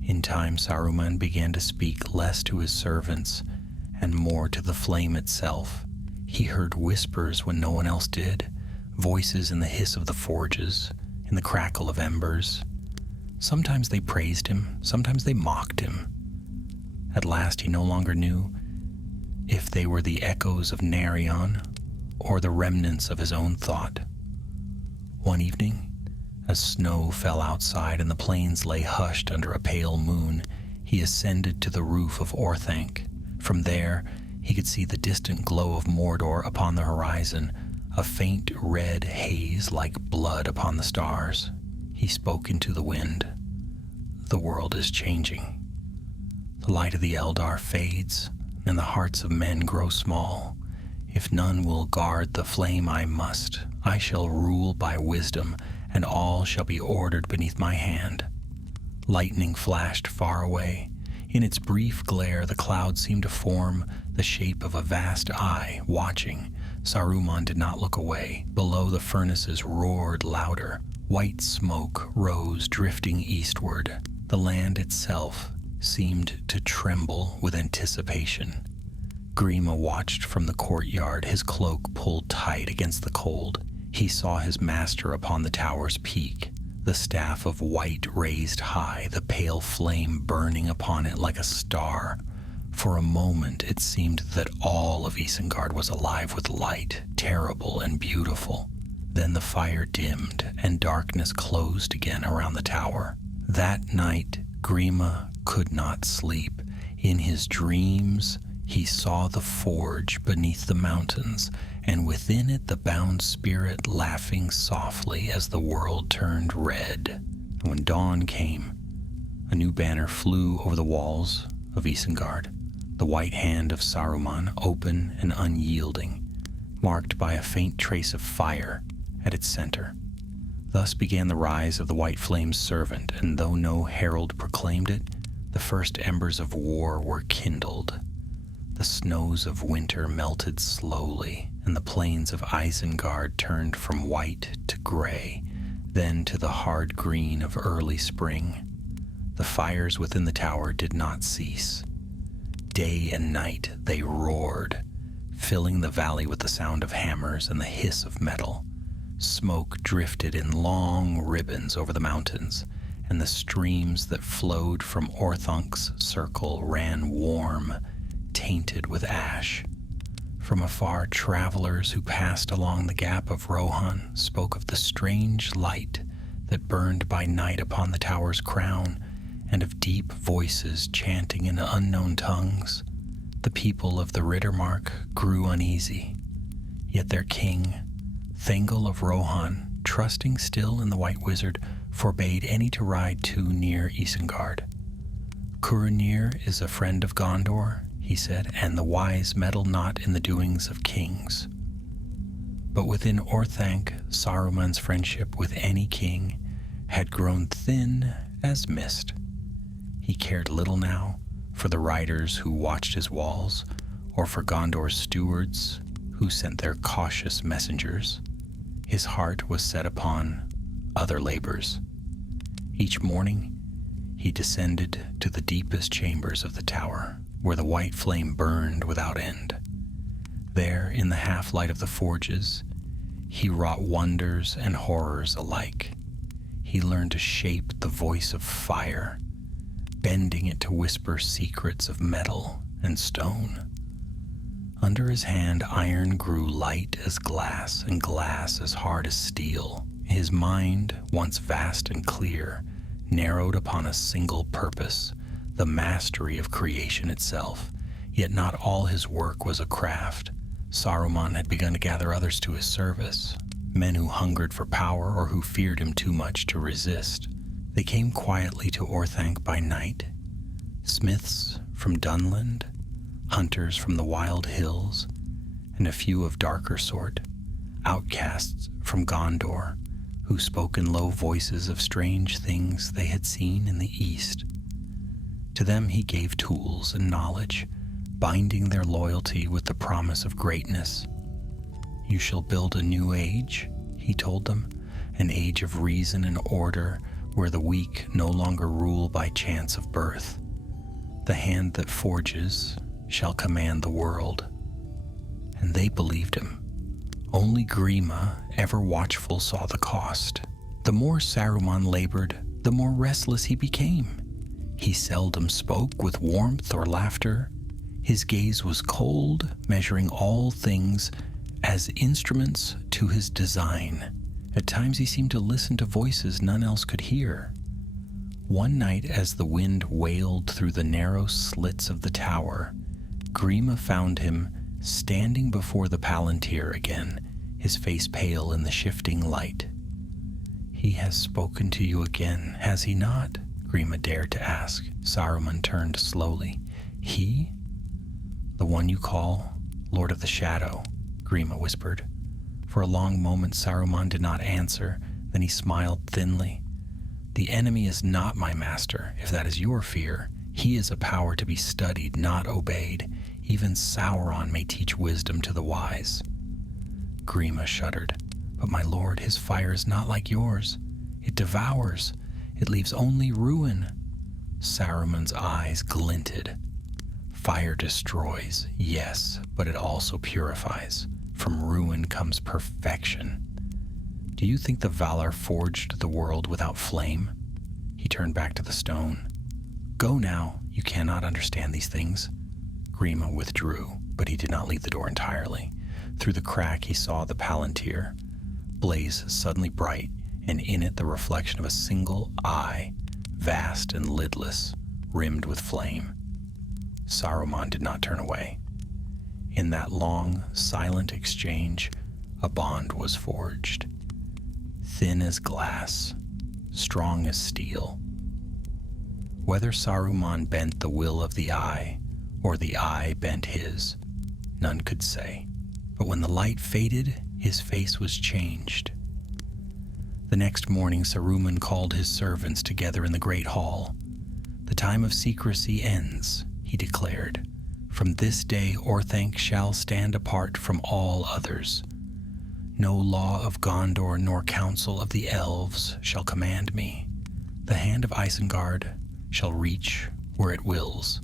In time, Saruman began to speak less to his servants and more to the flame itself. He heard whispers when no one else did, voices in the hiss of the forges, in the crackle of embers. Sometimes they praised him, sometimes they mocked him. At last he no longer knew if they were the echoes of Narion or the remnants of his own thought. One evening, as snow fell outside and the plains lay hushed under a pale moon, he ascended to the roof of Orthanc. From there, he could see the distant glow of Mordor upon the horizon, a faint red haze like blood upon the stars. He spoke into the wind. "The world is changing. The light of the Eldar fades, and the hearts of men grow small. If none will guard the flame, I must. I shall rule by wisdom, and all shall be ordered beneath my hand." Lightning flashed far away. In its brief glare, the clouds seemed to form the shape of a vast eye, watching. Saruman did not look away. Below, the furnaces roared louder. White smoke rose, drifting eastward. The land itself seemed to tremble with anticipation. Grima watched from the courtyard, his cloak pulled tight against the cold. He saw his master upon the tower's peak, the staff of white raised high, the pale flame burning upon it like a star. For a moment it seemed that all of Isengard was alive with light, terrible and beautiful. Then the fire dimmed, and darkness closed again around the tower. That night, Grima could not sleep. In his dreams, he saw the forge beneath the mountains, and within it the bound spirit laughing softly as the world turned red. When dawn came, a new banner flew over the walls of Isengard, the white hand of Saruman, open and unyielding, marked by a faint trace of fire at its center. Thus began the rise of the White Flame's servant, and though no herald proclaimed it, the first embers of war were kindled. The snows of winter melted slowly, and the plains of Isengard turned from white to gray. then to the hard green of early spring. The fires within the tower did not cease. Day and night they roared, filling the valley with the sound of hammers and the hiss of metal. Smoke drifted in long ribbons over the mountains, and the streams that flowed from Orthunk's circle ran warm, tainted with ash. From afar, travelers who passed along the gap of Rohan spoke of the strange light that burned by night upon the tower's crown, and of deep voices chanting in unknown tongues. The people of the Riddermark grew uneasy, yet their king, Thengel of Rohan, trusting still in the White Wizard, forbade any to ride too near Isengard. Curanir is a friend of Gondor, he said, and the wise meddle not in the doings of kings. But within Orthanc, Saruman's friendship with any king had grown thin as mist. He cared little now for the riders who watched his walls, or for Gondor's stewards who sent their cautious messengers. His heart was set upon other labors. Each morning, he descended to the deepest chambers of the tower, where the white flame burned without end. There, in the half-light of the forges, he wrought wonders and horrors alike. He learned to shape the voice of fire, bending it to whisper secrets of metal and stone. Under his hand, iron grew light as glass, and glass as hard as steel. His mind, once vast and clear, narrowed upon a single purpose, the mastery of creation itself. Yet not all his work was a craft. Saruman had begun to gather others to his service, men who hungered for power or who feared him too much to resist. They came quietly to Orthanc by night, smiths from Dunland, hunters from the wild hills, and a few of darker sort, outcasts from Gondor, who spoke in low voices of strange things they had seen in the east. To them he gave tools and knowledge, binding their loyalty with the promise of greatness. "You shall build a new age," he told them, "an age of reason and order, where the weak no longer rule by chance of birth. The hand that forges shall command the world." And they believed him. Only Grima, ever watchful, saw the cost. The more Saruman labored, the more restless he became. He seldom spoke with warmth or laughter. His gaze was cold, measuring all things as instruments to his design. At times he seemed to listen to voices none else could hear. One night, as the wind wailed through the narrow slits of the tower, Grima found him standing before the Palantir again, his face pale in the shifting light. "He has spoken to you again, has he not?" Grima dared to ask. Saruman turned slowly. "He? The one you call Lord of the Shadow," Grima whispered. For a long moment Saruman did not answer, then he smiled thinly. "The enemy is not my master, if that is your fear. He is a power to be studied, not obeyed. Even Sauron may teach wisdom to the wise." Grima shuddered. "But my lord, his fire is not like yours. It devours. It leaves only ruin." Saruman's eyes glinted. "Fire destroys, yes, but it also purifies. From ruin comes perfection. Do you think the Valar forged the world without flame?" He turned back to the stone. "Go now, you cannot understand these things." Grima withdrew, but he did not leave the door entirely. Through the crack he saw the Palantir blaze suddenly bright, and in it the reflection of a single eye, vast and lidless, rimmed with flame. Saruman did not turn away. In that long, silent exchange, a bond was forged. Thin as glass, strong as steel. Whether Saruman bent the will of the eye, or the eye bent his, none could say. But when the light faded, his face was changed. The next morning Saruman called his servants together in the great hall. "The time of secrecy ends," he declared. "From this day Orthanc shall stand apart from all others. No law of Gondor nor counsel of the elves shall command me. The hand of Isengard shall reach where it wills."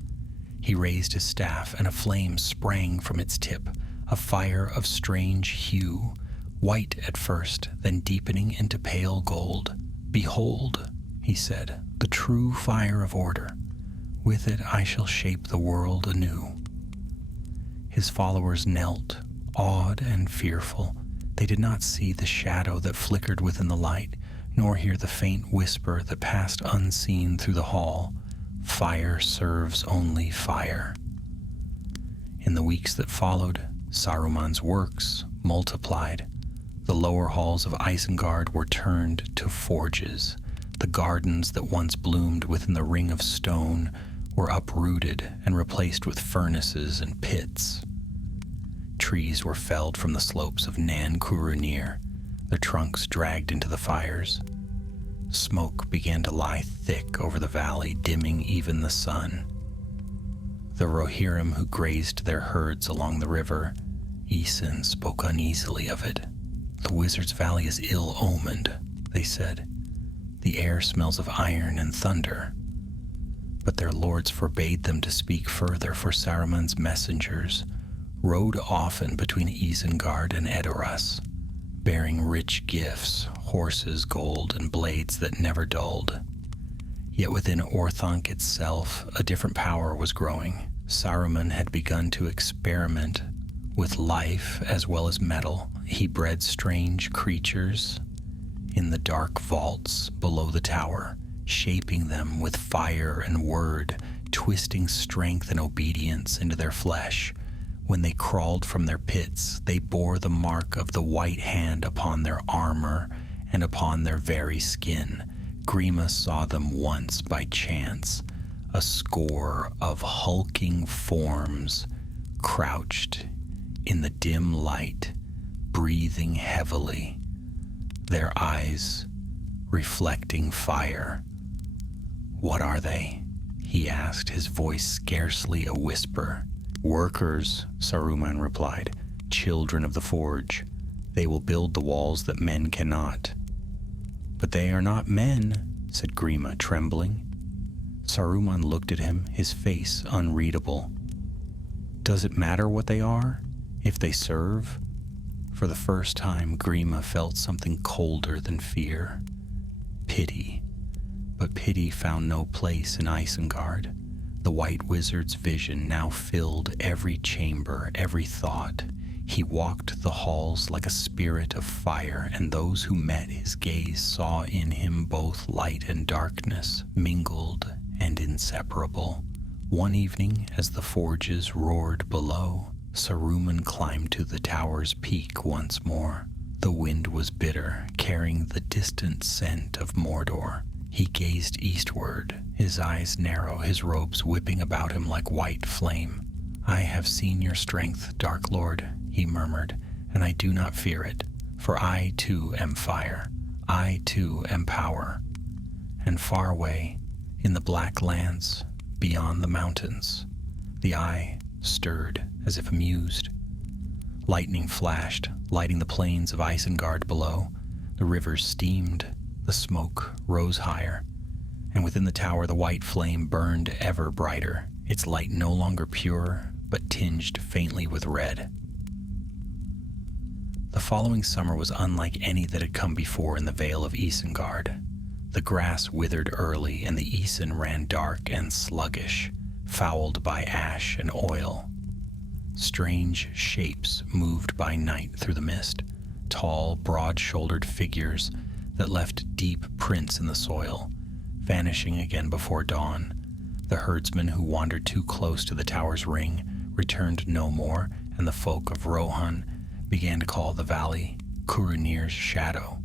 He raised his staff, and a flame sprang from its tip, a fire of strange hue, white at first, then deepening into pale gold. "Behold," he said, "the true fire of order. With it I shall shape the world anew." His followers knelt, awed and fearful. They did not see the shadow that flickered within the light, nor hear the faint whisper that passed unseen through the hall. Fire serves only fire. In the weeks that followed, Saruman's works multiplied. The lower halls of Isengard were turned to forges. The gardens that once bloomed within the ring of stone were uprooted and replaced with furnaces and pits. Trees were felled from the slopes of Nan Curunir, their trunks dragged into the fires. Smoke began to lie thick over the valley, dimming even the sun. The Rohirrim who grazed their herds along the river, Aeson spoke uneasily of it. "The Wizard's Valley is ill-omened," they said. "The air smells of iron and thunder." But their lords forbade them to speak further, for Saruman's messengers rode often between Isengard and Edoras, bearing rich gifts, horses, gold, and blades that never dulled. Yet within Orthanc itself, a different power was growing. Saruman had begun to experiment with life as well as metal. He bred strange creatures in the dark vaults below the tower, shaping them with fire and word, twisting strength and obedience into their flesh. When they crawled from their pits, they bore the mark of the white hand upon their armor and upon their very skin. Grima saw them once by chance, a score of hulking forms crouched in the dim light, breathing heavily, their eyes reflecting fire. "What are they?" he asked, his voice scarcely a whisper. "Workers," Saruman replied, "children of the forge. They will build the walls that men cannot." "But they are not men," said Grima, trembling. Saruman looked at him, his face unreadable. "Does it matter what they are, if they serve?" For the first time, Grima felt something colder than fear. Pity. But pity found no place in Isengard. The White Wizard's vision now filled every chamber, every thought. He walked the halls like a spirit of fire, and those who met his gaze saw in him both light and darkness, mingled and inseparable. One evening, as the forges roared below, Saruman climbed to the tower's peak once more. The wind was bitter, carrying the distant scent of Mordor. He gazed eastward, his eyes narrow, his robes whipping about him like white flame. "I have seen your strength, Dark Lord," he murmured, "and I do not fear it, for I too am fire. I too am power." And far away, in the black lands, beyond the mountains, the eye stirred as if amused. Lightning flashed, lighting the plains of Isengard below. The rivers steamed, the smoke rose higher, and within the tower the white flame burned ever brighter, its light no longer pure, but tinged faintly with red. The following summer was unlike any that had come before in the Vale of Isengard. The grass withered early, and the Isen ran dark and sluggish, fouled by ash and oil. Strange shapes moved by night through the mist, tall, broad-shouldered figures that left deep prints in the soil, vanishing again before dawn. The herdsmen who wandered too close to the tower's ring returned no more, and the folk of Rohan began to call the valley Curunir's shadow.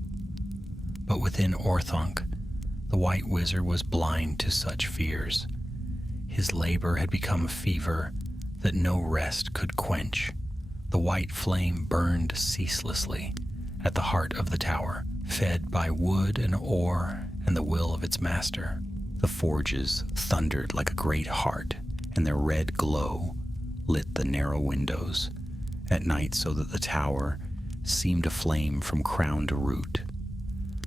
But within Orthanc, the White Wizard was blind to such fears. His labor had become a fever that no rest could quench. The white flame burned ceaselessly at the heart of the tower, fed by wood and ore and the will of its master. The forges thundered like a great heart, and their red glow lit the narrow windows at night, so that the tower seemed aflame from crown to root.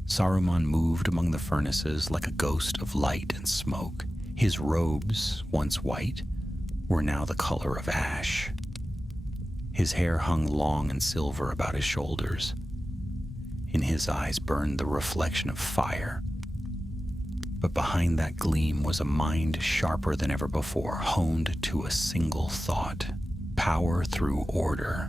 Saruman moved among the furnaces like a ghost of light and smoke. His robes, once white, were now the color of ash. His hair hung long and silver about his shoulders. In his eyes burned the reflection of fire. But behind that gleam was a mind sharper than ever before, honed to a single thought: power through order.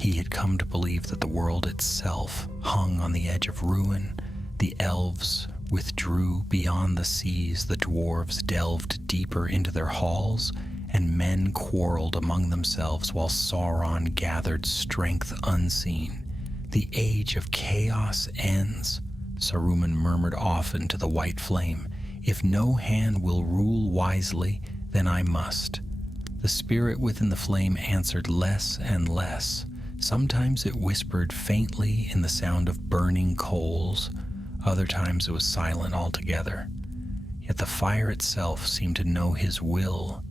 He had come to believe that the world itself hung on the edge of ruin. The elves withdrew beyond the seas, the dwarves delved deeper into their halls, and men quarreled among themselves while Sauron gathered strength unseen. The age of chaos ends, Saruman murmured often to the white flame. If no hand will rule wisely, then I must. The spirit within the flame answered less and less. Sometimes it whispered faintly in the sound of burning coals. Other times it was silent altogether. Yet the fire itself seemed to know his will,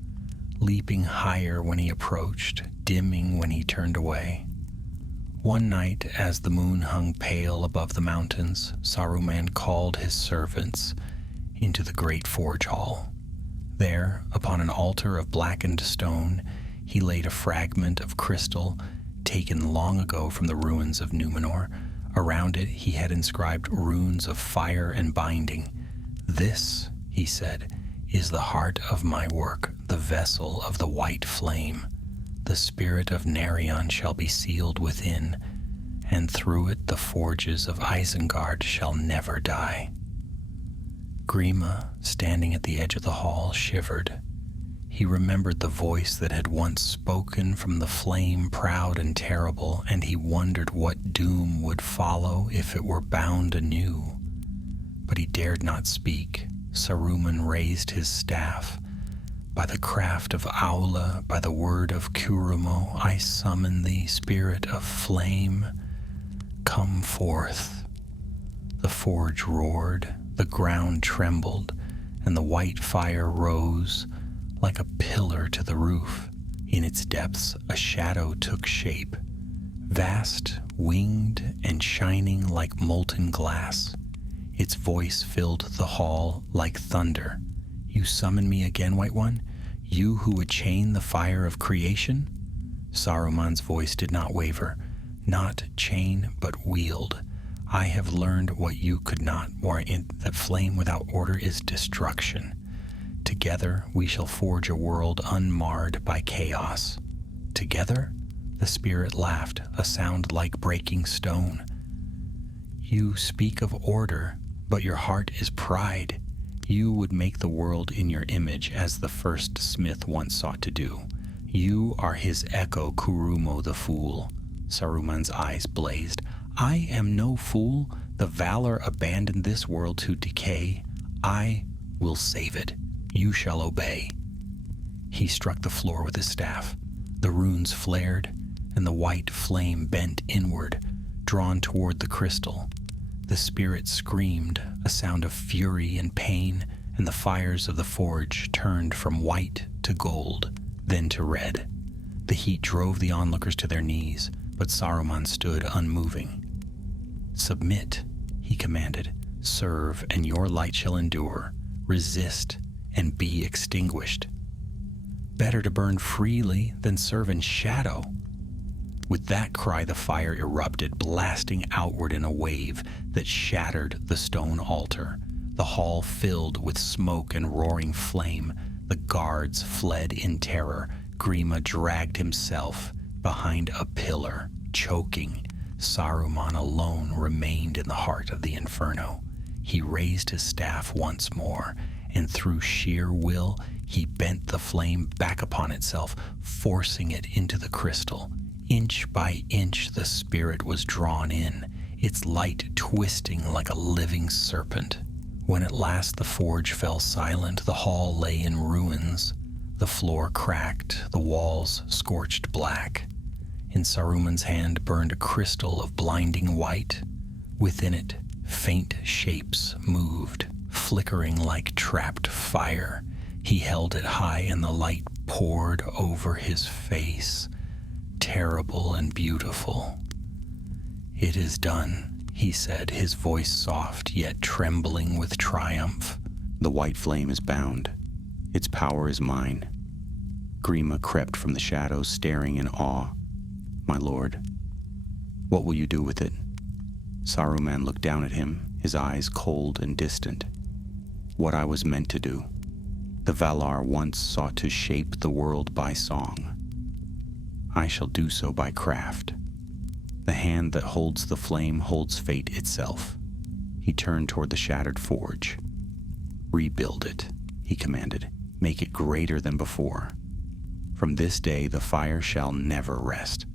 leaping higher when he approached, dimming when he turned away. One night, as the moon hung pale above the mountains, Saruman called his servants into the great forge hall. There, upon an altar of blackened stone, he laid a fragment of crystal taken long ago from the ruins of Numenor. Around it he had inscribed runes of fire and binding. "This," he said, "is the heart of my work, the vessel of the white flame. The spirit of Nerion shall be sealed within, and through it the forges of Isengard shall never die." Grima, standing at the edge of the hall, shivered. He remembered the voice that had once spoken from the flame, proud and terrible, and he wondered what doom would follow if it were bound anew. But he dared not speak. Saruman raised his staff. "By the craft of Aula, by the word of Curumo, I summon thee, spirit of flame. Come forth." The forge roared, the ground trembled, and the white fire rose like a pillar to the roof. In its depths a shadow took shape, vast, winged, and shining like molten glass. Its voice filled the hall like thunder. "You summon me again, White One? You who would chain the fire of creation?" Saruman's voice did not waver. "Not chain, but wield. I have learned what you could not, that flame without order is destruction. Together we shall forge a world unmarred by chaos." "Together?" The spirit laughed, a sound like breaking stone. "You speak of order, but your heart is pride. You would make the world in your image, as the first smith once sought to do. You are his echo, Curumo the fool." Saruman's eyes blazed. "I am no fool. The valor abandoned this world to decay. I will save it. You shall obey." He struck the floor with his staff. The runes flared, and the white flame bent inward, drawn toward the crystal. The spirit screamed, a sound of fury and pain, and the fires of the forge turned from white to gold, then to red. The heat drove the onlookers to their knees, but Saruman stood unmoving. "Submit," he commanded. "Serve, and your light shall endure. Resist, and be extinguished. Better to burn freely than serve in shadow." With that cry, the fire erupted, blasting outward in a wave that shattered the stone altar. The hall filled with smoke and roaring flame. The guards fled in terror. Grima dragged himself behind a pillar, choking. Saruman alone remained in the heart of the inferno. He raised his staff once more, and through sheer will, he bent the flame back upon itself, forcing it into the crystal. Inch by inch, the spirit was drawn in, its light twisting like a living serpent. When at last the forge fell silent, the hall lay in ruins. The floor cracked, the walls scorched black. In Saruman's hand burned a crystal of blinding white. Within it, faint shapes moved, flickering like trapped fire. He held it high, and the light poured over his face, terrible and beautiful. "It is done," he said, his voice soft yet trembling with triumph. "The white flame is bound. Its power is mine." Grima crept from the shadows, staring in awe. "My lord, what will you do with it?" Saruman looked down at him, his eyes cold and distant. "What I was meant to do. The Valar once sought to shape the world by song. I shall do so by craft. The hand that holds the flame holds fate itself." He turned toward the shattered forge. "Rebuild it," he commanded. "Make it greater than before. From this day the fire shall never rest."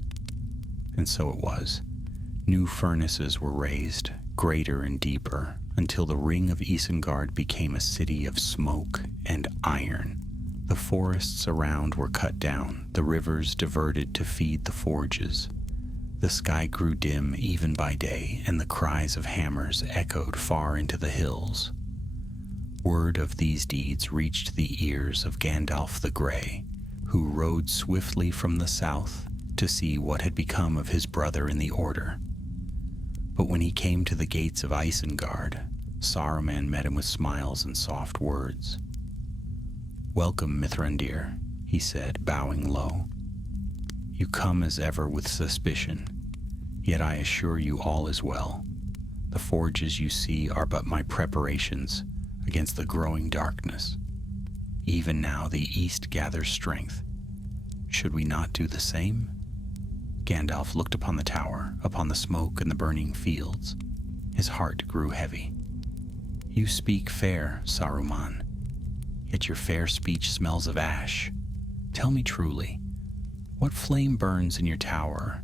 And so it was. New furnaces were raised, greater and deeper, until the ring of Isengard became a city of smoke and iron. The forests around were cut down, the rivers diverted to feed the forges. The sky grew dim even by day, and the cries of hammers echoed far into the hills. Word of these deeds reached the ears of Gandalf the Grey, who rode swiftly from the south to see what had become of his brother in the Order. But when he came to the gates of Isengard, Saruman met him with smiles and soft words. "Welcome, Mithrandir," he said, bowing low. "You come as ever with suspicion, yet I assure you all is well. The forges you see are but my preparations against the growing darkness. Even now the east gathers strength. Should we not do the same?" Gandalf looked upon the tower, upon the smoke and the burning fields. His heart grew heavy. "You speak fair, Saruman, yet your fair speech smells of ash. Tell me truly, what flame burns in your tower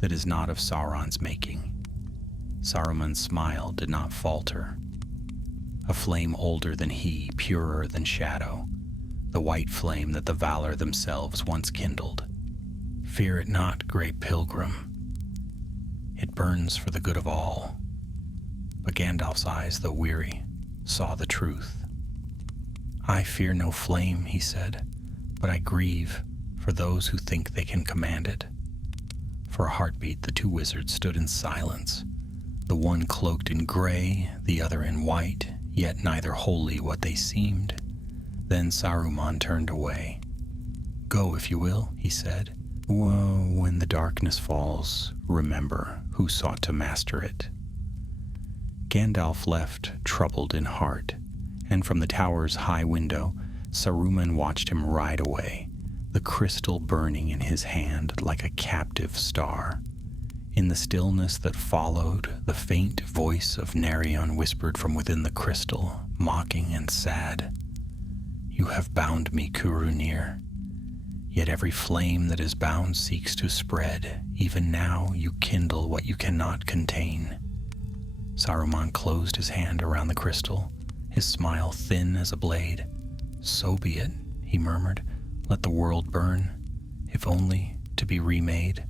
that is not of Sauron's making?" Saruman's smile did not falter. "A flame older than he, purer than shadow, the white flame that the Valar themselves once kindled. Fear it not, great pilgrim. It burns for the good of all." But Gandalf's eyes, though weary, saw the truth. "I fear no flame," he said, "but I grieve for those who think they can command it." For a heartbeat, the two wizards stood in silence, the one cloaked in gray, the other in white, yet neither wholly what they seemed. Then Saruman turned away. "Go if you will," he said. "When the darkness falls, remember who sought to master it." Gandalf left, troubled in heart, and from the tower's high window, Saruman watched him ride away, the crystal burning in his hand like a captive star. In the stillness that followed, the faint voice of Nerion whispered from within the crystal, mocking and sad, "You have bound me, Curunir. Yet every flame that is bound seeks to spread. Even now you kindle what you cannot contain." Saruman closed his hand around the crystal, his smile thin as a blade. "So be it," he murmured. "Let the world burn, if only to be remade."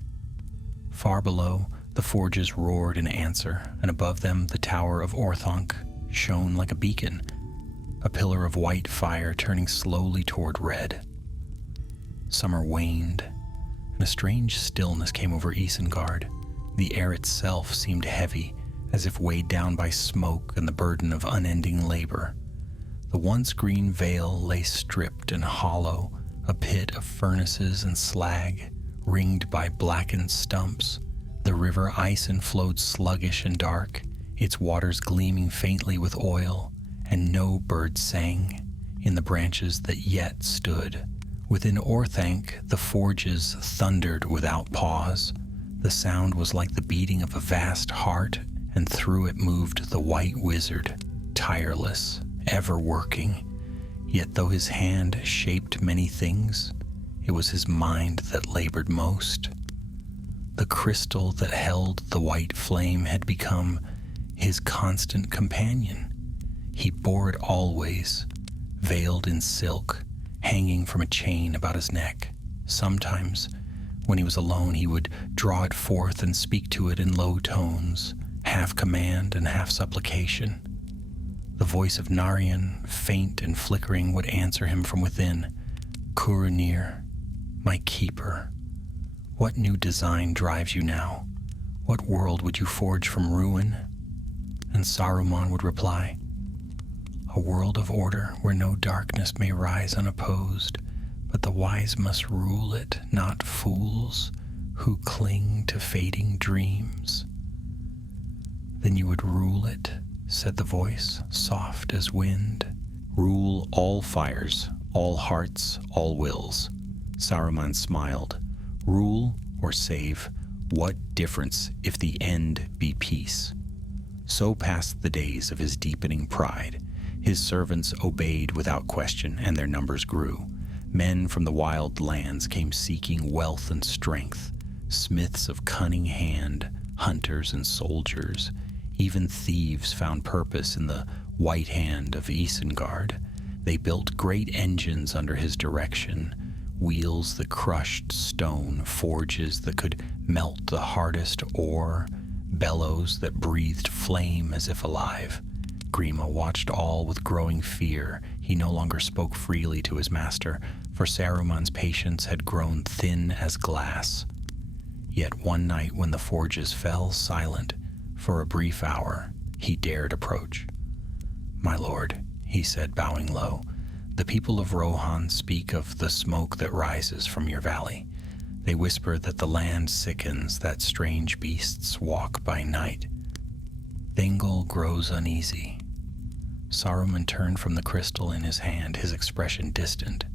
Far below, the forges roared in answer, and above them the tower of Orthanc shone like a beacon, a pillar of white fire turning slowly toward red. Summer waned, and a strange stillness came over Isengard. The air itself seemed heavy, as if weighed down by smoke and the burden of unending labor. The once green vale lay stripped and hollow, a pit of furnaces and slag, ringed by blackened stumps. The river Isen flowed sluggish and dark, its waters gleaming faintly with oil, and no bird sang in the branches that yet stood. Within Orthanc, the forges thundered without pause. The sound was like the beating of a vast heart, and through it moved the white wizard, tireless, ever working. Yet though his hand shaped many things, it was his mind that labored most. The crystal that held the white flame had become his constant companion. He bore it always, veiled in silk, hanging from a chain about his neck. Sometimes, when he was alone, he would draw it forth and speak to it in low tones, half command and half supplication. The voice of Narion, faint and flickering, would answer him from within. "Curunir, my keeper, what new design drives you now? What world would you forge from ruin? And Saruman would reply, a world of order where no darkness may rise unopposed, but the wise must rule it, not fools who cling to fading dreams. Then you would rule it, said the voice, soft as wind. Rule all fires, all hearts, all wills. Saruman smiled. Rule or save, what difference if the end be peace? So passed the days of his deepening pride. His servants obeyed without question, and their numbers grew. Men from the wild lands came seeking wealth and strength, smiths of cunning hand, hunters and soldiers. Even thieves found purpose in the white hand of Isengard. They built great engines under his direction, wheels that crushed stone, forges that could melt the hardest ore, bellows that breathed flame as if alive. Grima watched all with growing fear. He no longer spoke freely to his master, for Saruman's patience had grown thin as glass. Yet one night when the forges fell silent, for a brief hour, he dared approach. My lord, he said, bowing low, the people of Rohan speak of the smoke that rises from your valley. They whisper that the land sickens, that strange beasts walk by night. Thingol grows uneasy. Saruman turned from the crystal in his hand, his expression distant.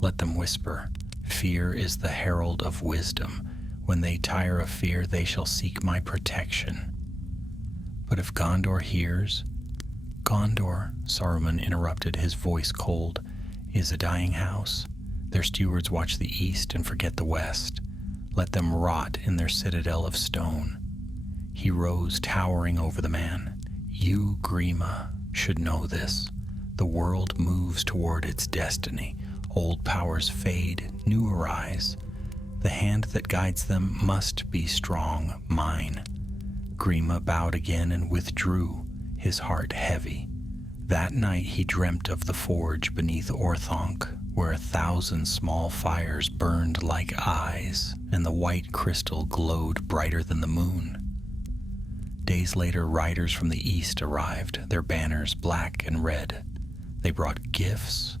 Let them whisper. Fear is the herald of wisdom. When they tire of fear, they shall seek my protection. But if Gondor hears... Gondor, Saruman interrupted, his voice cold, is a dying house. Their stewards watch the east and forget the west. Let them rot in their citadel of stone. He rose, towering over the man. You, Grima, should know this. The world moves toward its destiny. Old powers fade, new arise. The hand that guides them must be strong, mine. Grima bowed again and withdrew, his heart heavy. That night he dreamt of the forge beneath Orthanc, where 1,000 small fires burned like eyes, and the white crystal glowed brighter than the moon. Days later, riders from the east arrived, their banners black and red. They brought gifts,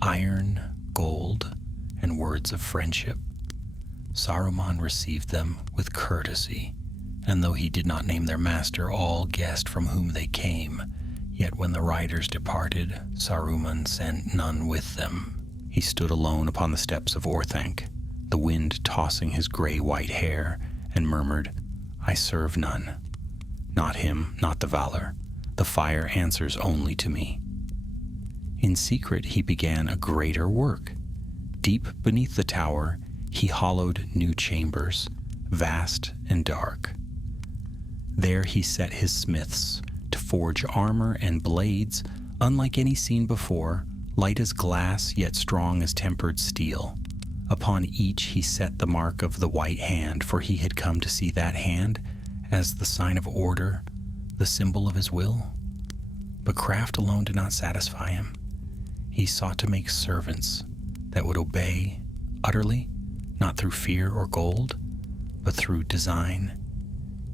iron, gold, and words of friendship. Saruman received them with courtesy, and though he did not name their master, all guessed from whom they came. Yet when the riders departed, Saruman sent none with them. He stood alone upon the steps of Orthanc, the wind tossing his gray-white hair, and murmured, I serve none. Not him, not the valor. The fire answers only to me. In secret he began a greater work. Deep beneath the tower, he hollowed new chambers, vast and dark. There he set his smiths to forge armor and blades unlike any seen before, light as glass yet strong as tempered steel. Upon each he set the mark of the white hand, for he had come to see that hand as the sign of order, the symbol of his will. But craft alone did not satisfy him. He sought to make servants that would obey utterly, not through fear or gold, but through design.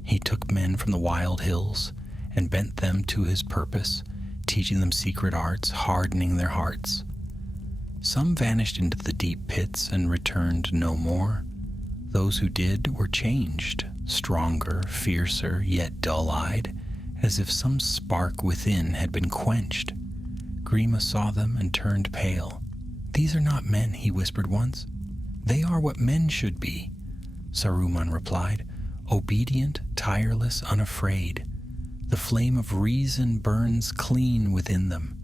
He took men from the wild hills and bent them to his purpose, teaching them secret arts, hardening their hearts. Some vanished into the deep pits and returned no more. Those who did were changed, stronger, fiercer, yet dull-eyed, as if some spark within had been quenched. Grima saw them and turned pale. These are not men, he whispered once. They are what men should be, Saruman replied, obedient, tireless, unafraid. The flame of reason burns clean within them.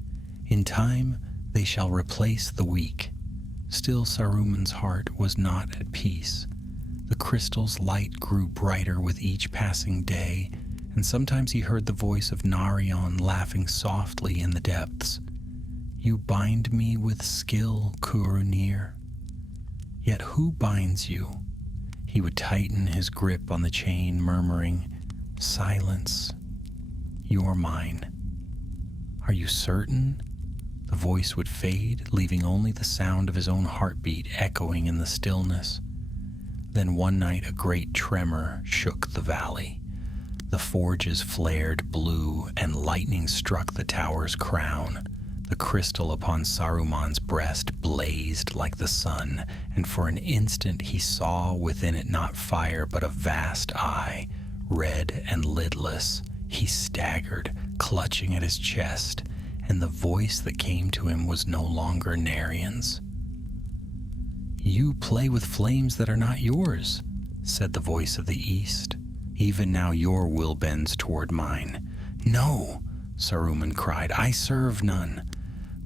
In time, they shall replace the weak. Still Saruman's heart was not at peace. The crystal's light grew brighter with each passing day, and sometimes he heard the voice of Narion laughing softly in the depths. You bind me with skill, Kurunir. Yet who binds you? He would tighten his grip on the chain, murmuring, Silence, you're mine. Are you certain? The voice would fade, leaving only the sound of his own heartbeat echoing in the stillness. Then one night a great tremor shook the valley. The forges flared blue, and lightning struck the tower's crown. The crystal upon Saruman's breast blazed like the sun, and for an instant he saw within it not fire but a vast eye, red and lidless. He staggered, clutching at his chest, and the voice that came to him was no longer Narian's. "You play with flames that are not yours," said the voice of the east. "Even now your will bends toward mine." "No," Saruman cried, "I serve none."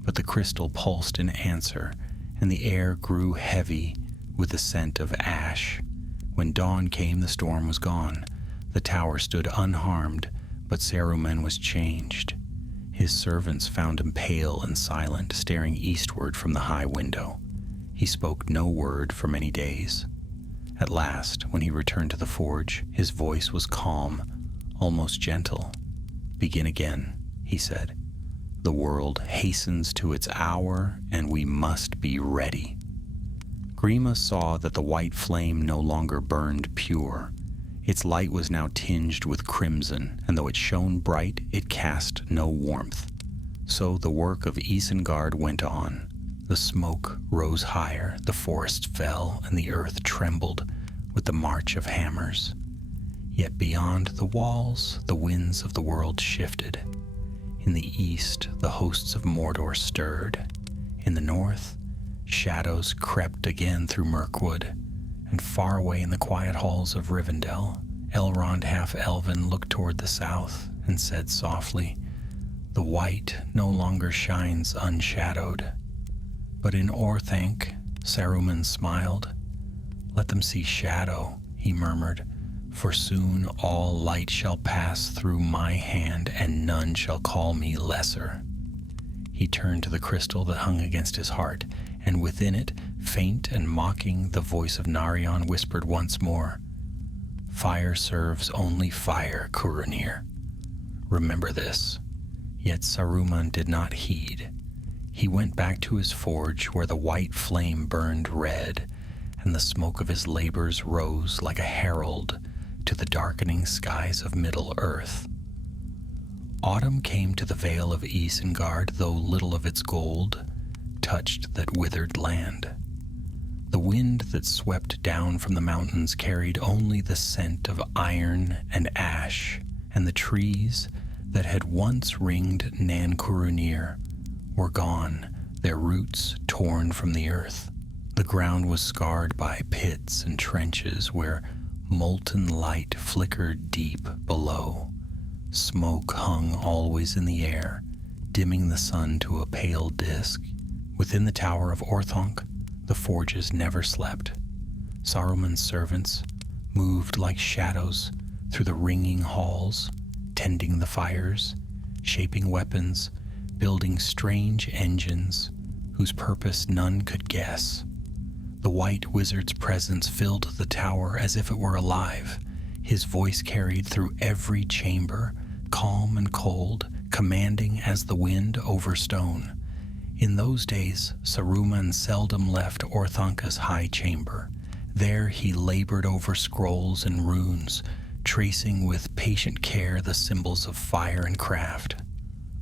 But the crystal pulsed in answer, and the air grew heavy with the scent of ash. When dawn came, the storm was gone. The tower stood unharmed, but Saruman was changed. His servants found him pale and silent, staring eastward from the high window. He spoke no word for many days. At last, when he returned to the forge, his voice was calm, almost gentle. "Begin again," he said. "The world hastens to its hour, and we must be ready." Grima saw that the white flame no longer burned pure. Its light was now tinged with crimson, and though it shone bright, it cast no warmth. So the work of Isengard went on. The smoke rose higher, the forest fell, and the earth trembled with the march of hammers. Yet beyond the walls, the winds of the world shifted. In the east, the hosts of Mordor stirred. In the north, shadows crept again through Mirkwood, and far away in the quiet halls of Rivendell, Elrond half-elven looked toward the south and said softly, "The white no longer shines unshadowed." But in Orthanc, Saruman smiled. "Let them see shadow," he murmured, "for soon all light shall pass through my hand, and none shall call me lesser." He turned to the crystal that hung against his heart, and within it, faint and mocking, the voice of Narion whispered once more, "Fire serves only fire, Curunir. Remember this." Yet Saruman did not heed. He went back to his forge where the white flame burned red, and the smoke of his labors rose like a herald to the darkening skies of Middle-earth. Autumn came to the Vale of Isengard, though little of its gold touched that withered land. The wind that swept down from the mountains carried only the scent of iron and ash, and the trees that had once ringed Nan Curunir were gone, their roots torn from the earth. The ground was scarred by pits and trenches where molten light flickered deep below. Smoke hung always in the air, dimming the sun to a pale disk. Within the tower of Orthanc, the forges never slept. Saruman's servants moved like shadows through the ringing halls, tending the fires, shaping weapons, building strange engines whose purpose none could guess. The white wizard's presence filled the tower as if it were alive. His voice carried through every chamber, calm and cold, commanding as the wind over stone. In those days, Saruman seldom left Orthanca's high chamber. There he labored over scrolls and runes, tracing with patient care the symbols of fire and craft.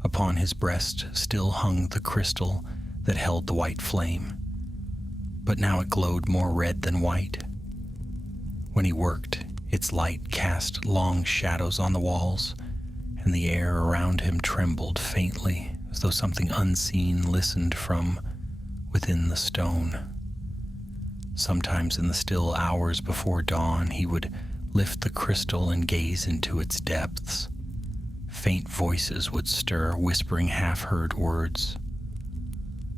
Upon his breast still hung the crystal that held the white flame, but now it glowed more red than white. When he worked, its light cast long shadows on the walls, and the air around him trembled faintly, as though something unseen listened from within the stone. Sometimes in the still hours before dawn, he would lift the crystal and gaze into its depths. Faint voices would stir, whispering half-heard words.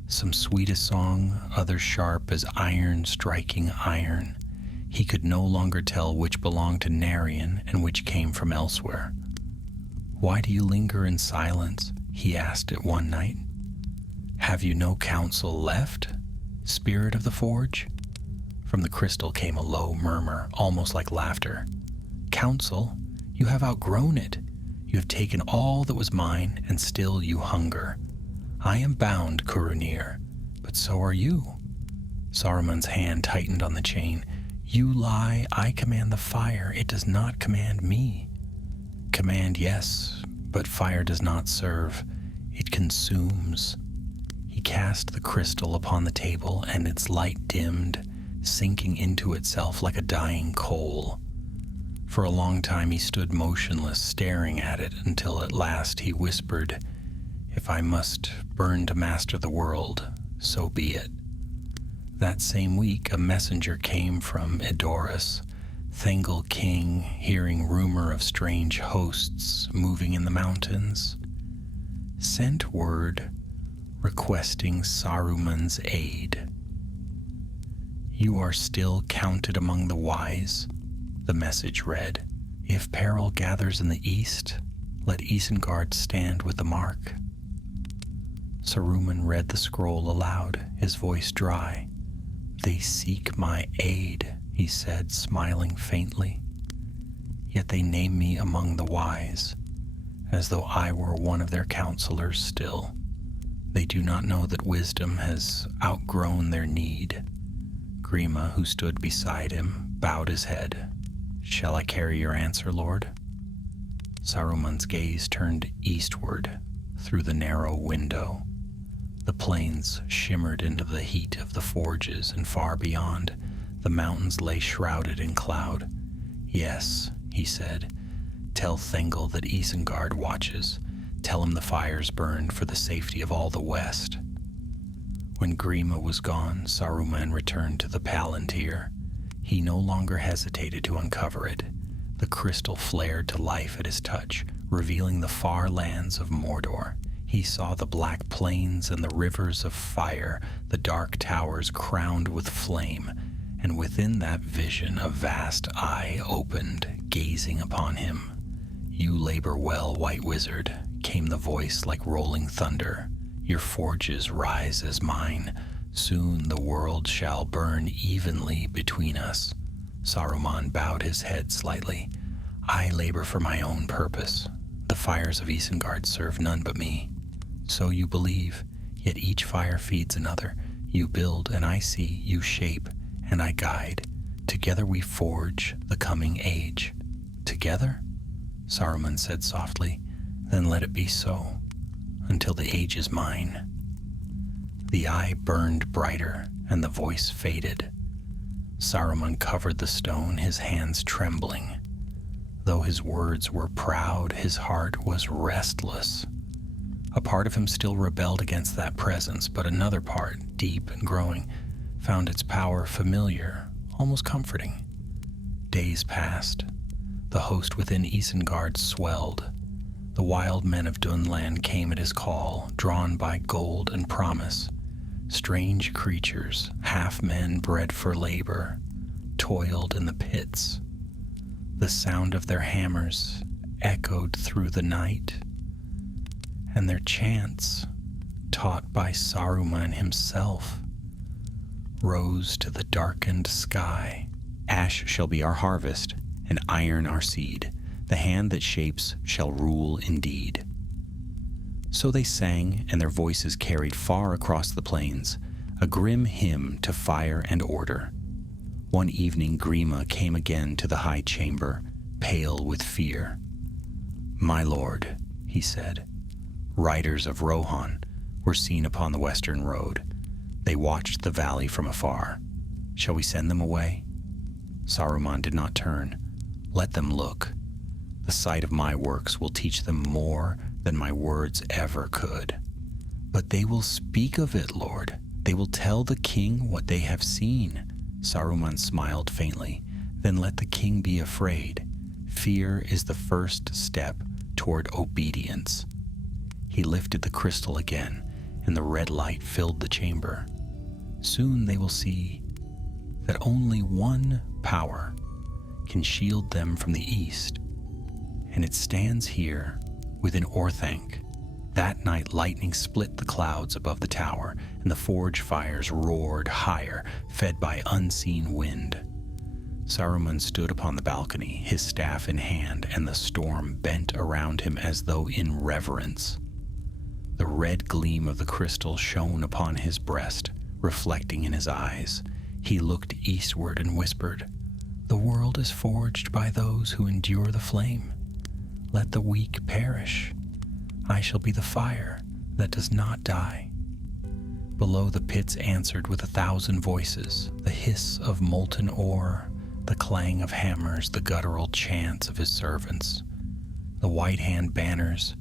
Some sweet as song, others sharp as iron striking iron. He could no longer tell which belonged to Narion and which came from elsewhere. "Why do you linger in silence?" he asked it one night. "Have you no counsel left, spirit of the forge?" From the crystal came a low murmur, almost like laughter. "Counsel? You have outgrown it. You have taken all that was mine, and still you hunger. I am bound, Curunir, but so are you." Saruman's hand tightened on the chain. You lie, I command the fire, it does not command me. Command, yes, but fire does not serve, it consumes. He cast the crystal upon the table, and its light dimmed, sinking into itself like a dying coal. For a long time he stood motionless, staring at it, until at last he whispered, "If I must burn to master the world, so be it." That same week, a messenger came from Edoras, Thengel king, hearing rumor of strange hosts moving in the mountains, sent word requesting Saruman's aid. "You are still counted among the wise," the message read. "If peril gathers in the east, let Isengard stand with the mark." Saruman read the scroll aloud, his voice dry. "They seek my aid," he said, smiling faintly. "Yet they name me among the wise, as though I were one of their counselors still. They do not know that wisdom has outgrown their need." Grima, who stood beside him, bowed his head. "Shall I carry your answer, Lord?" Saruman's gaze turned eastward through the narrow window. The plains shimmered into the heat of the forges, and far beyond, the mountains lay shrouded in cloud. "Yes," he said, "tell Thengel that Isengard watches. Tell him the fires burned for the safety of all the West." When Grima was gone, Saruman returned to the Palantir. He no longer hesitated to uncover it. The crystal flared to life at his touch, revealing the far lands of Mordor. He saw the black plains and the rivers of fire, the dark towers crowned with flame, and within that vision a vast eye opened, gazing upon him. "You labor well, White Wizard," came the voice like rolling thunder. "Your forges rise as mine. Soon the world shall burn evenly between us." Saruman bowed his head slightly. "I labor for my own purpose. The fires of Isengard serve none but me." "So you believe, yet each fire feeds another. You build, and I see. You shape, and I guide. Together we forge the coming age." "Together?" Saruman said softly. "Then let it be so, until the age is mine." The eye burned brighter, and the voice faded. Saruman covered the stone, his hands trembling. Though his words were proud, his heart was restless. A part of him still rebelled against that presence, but another part, deep and growing, found its power familiar, almost comforting. Days passed. The host within Isengard swelled. The wild men of Dunland came at his call, drawn by gold and promise. Strange creatures, half men bred for labor, toiled in the pits. The sound of their hammers echoed through the night, and their chants, taught by Saruman himself, rose to the darkened sky. "Ash shall be our harvest, and iron our seed. The hand that shapes shall rule indeed." So they sang, and their voices carried far across the plains, a grim hymn to fire and order. One evening Grima came again to the high chamber, pale with fear. "My lord," he said, "riders of Rohan were seen upon the western road. They watched the valley from afar. Shall we send them away?" Saruman did not turn. "Let them look. The sight of my works will teach them more than my words ever could." "But they will speak of it, Lord. They will tell the king what they have seen." Saruman smiled faintly. "Then let the king be afraid. Fear is the first step toward obedience." He lifted the crystal again, and the red light filled the chamber. "Soon they will see that only one power can shield them from the east, and it stands here within Orthanc." That night lightning split the clouds above the tower, and the forge fires roared higher, fed by unseen wind. Saruman stood upon the balcony, his staff in hand, and the storm bent around him as though in reverence. The red gleam of the crystal shone upon his breast, reflecting in his eyes. He looked eastward and whispered, The world is forged by those who endure the flame. Let the weak perish. I shall be the fire that does not die." Below, the pits answered with 1,000 voices, the hiss of molten ore, the clang of hammers, the guttural chants of his servants. The white hand banners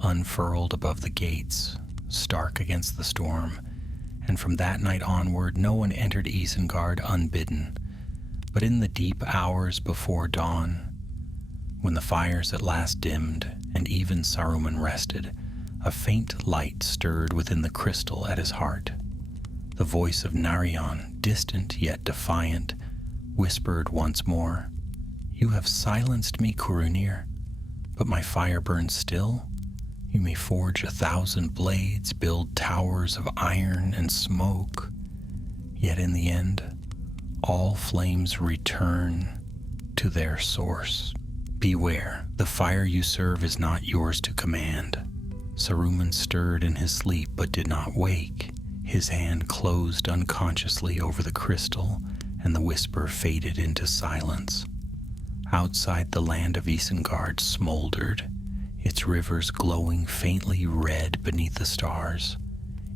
unfurled above the gates, stark against the storm, and from that night onward no one entered Isengard unbidden. But in the deep hours before dawn, when the fires at last dimmed and even Saruman rested, a faint light stirred within the crystal at his heart. The voice of Narion, distant yet defiant, whispered once more, "You have silenced me, Curunir, but my fire burns still. You may forge 1,000 blades, build towers of iron and smoke, yet in the end, all flames return to their source. Beware, the fire you serve is not yours to command." Saruman stirred in his sleep but did not wake. His hand closed unconsciously over the crystal, and the whisper faded into silence. Outside, the land of Isengard smoldered, its rivers glowing faintly red beneath the stars.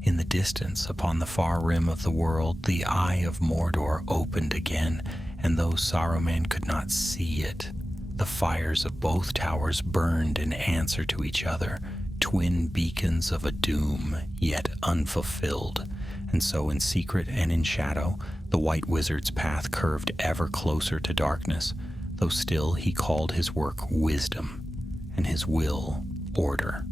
In the distance, upon the far rim of the world, the eye of Mordor opened again, and though Saruman could not see it, the fires of both towers burned in answer to each other, twin beacons of a doom yet unfulfilled. And so, in secret and in shadow, the White Wizard's path curved ever closer to darkness, though still he called his work wisdom, and his will order.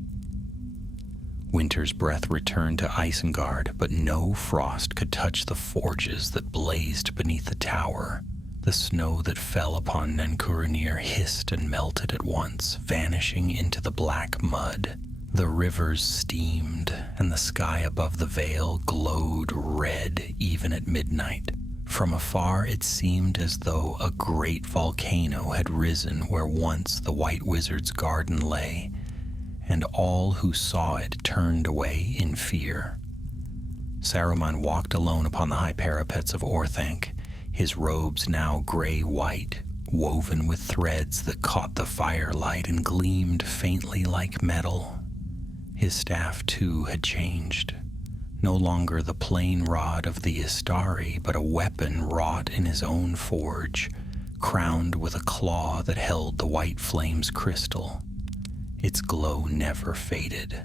Winter's breath returned to Isengard, but no frost could touch the forges that blazed beneath the tower. The snow that fell upon Nancurunir hissed and melted at once, vanishing into the black mud. The rivers steamed, and the sky above the vale glowed red even at midnight. From afar it seemed as though a great volcano had risen where once the White Wizard's garden lay, and all who saw it turned away in fear. Saruman walked alone upon the high parapets of Orthanc, his robes now gray-white, woven with threads that caught the firelight and gleamed faintly like metal. His staff, too, had changed. No longer the plain rod of the Istari, but a weapon wrought in his own forge, crowned with a claw that held the white flame's crystal. Its glow never faded.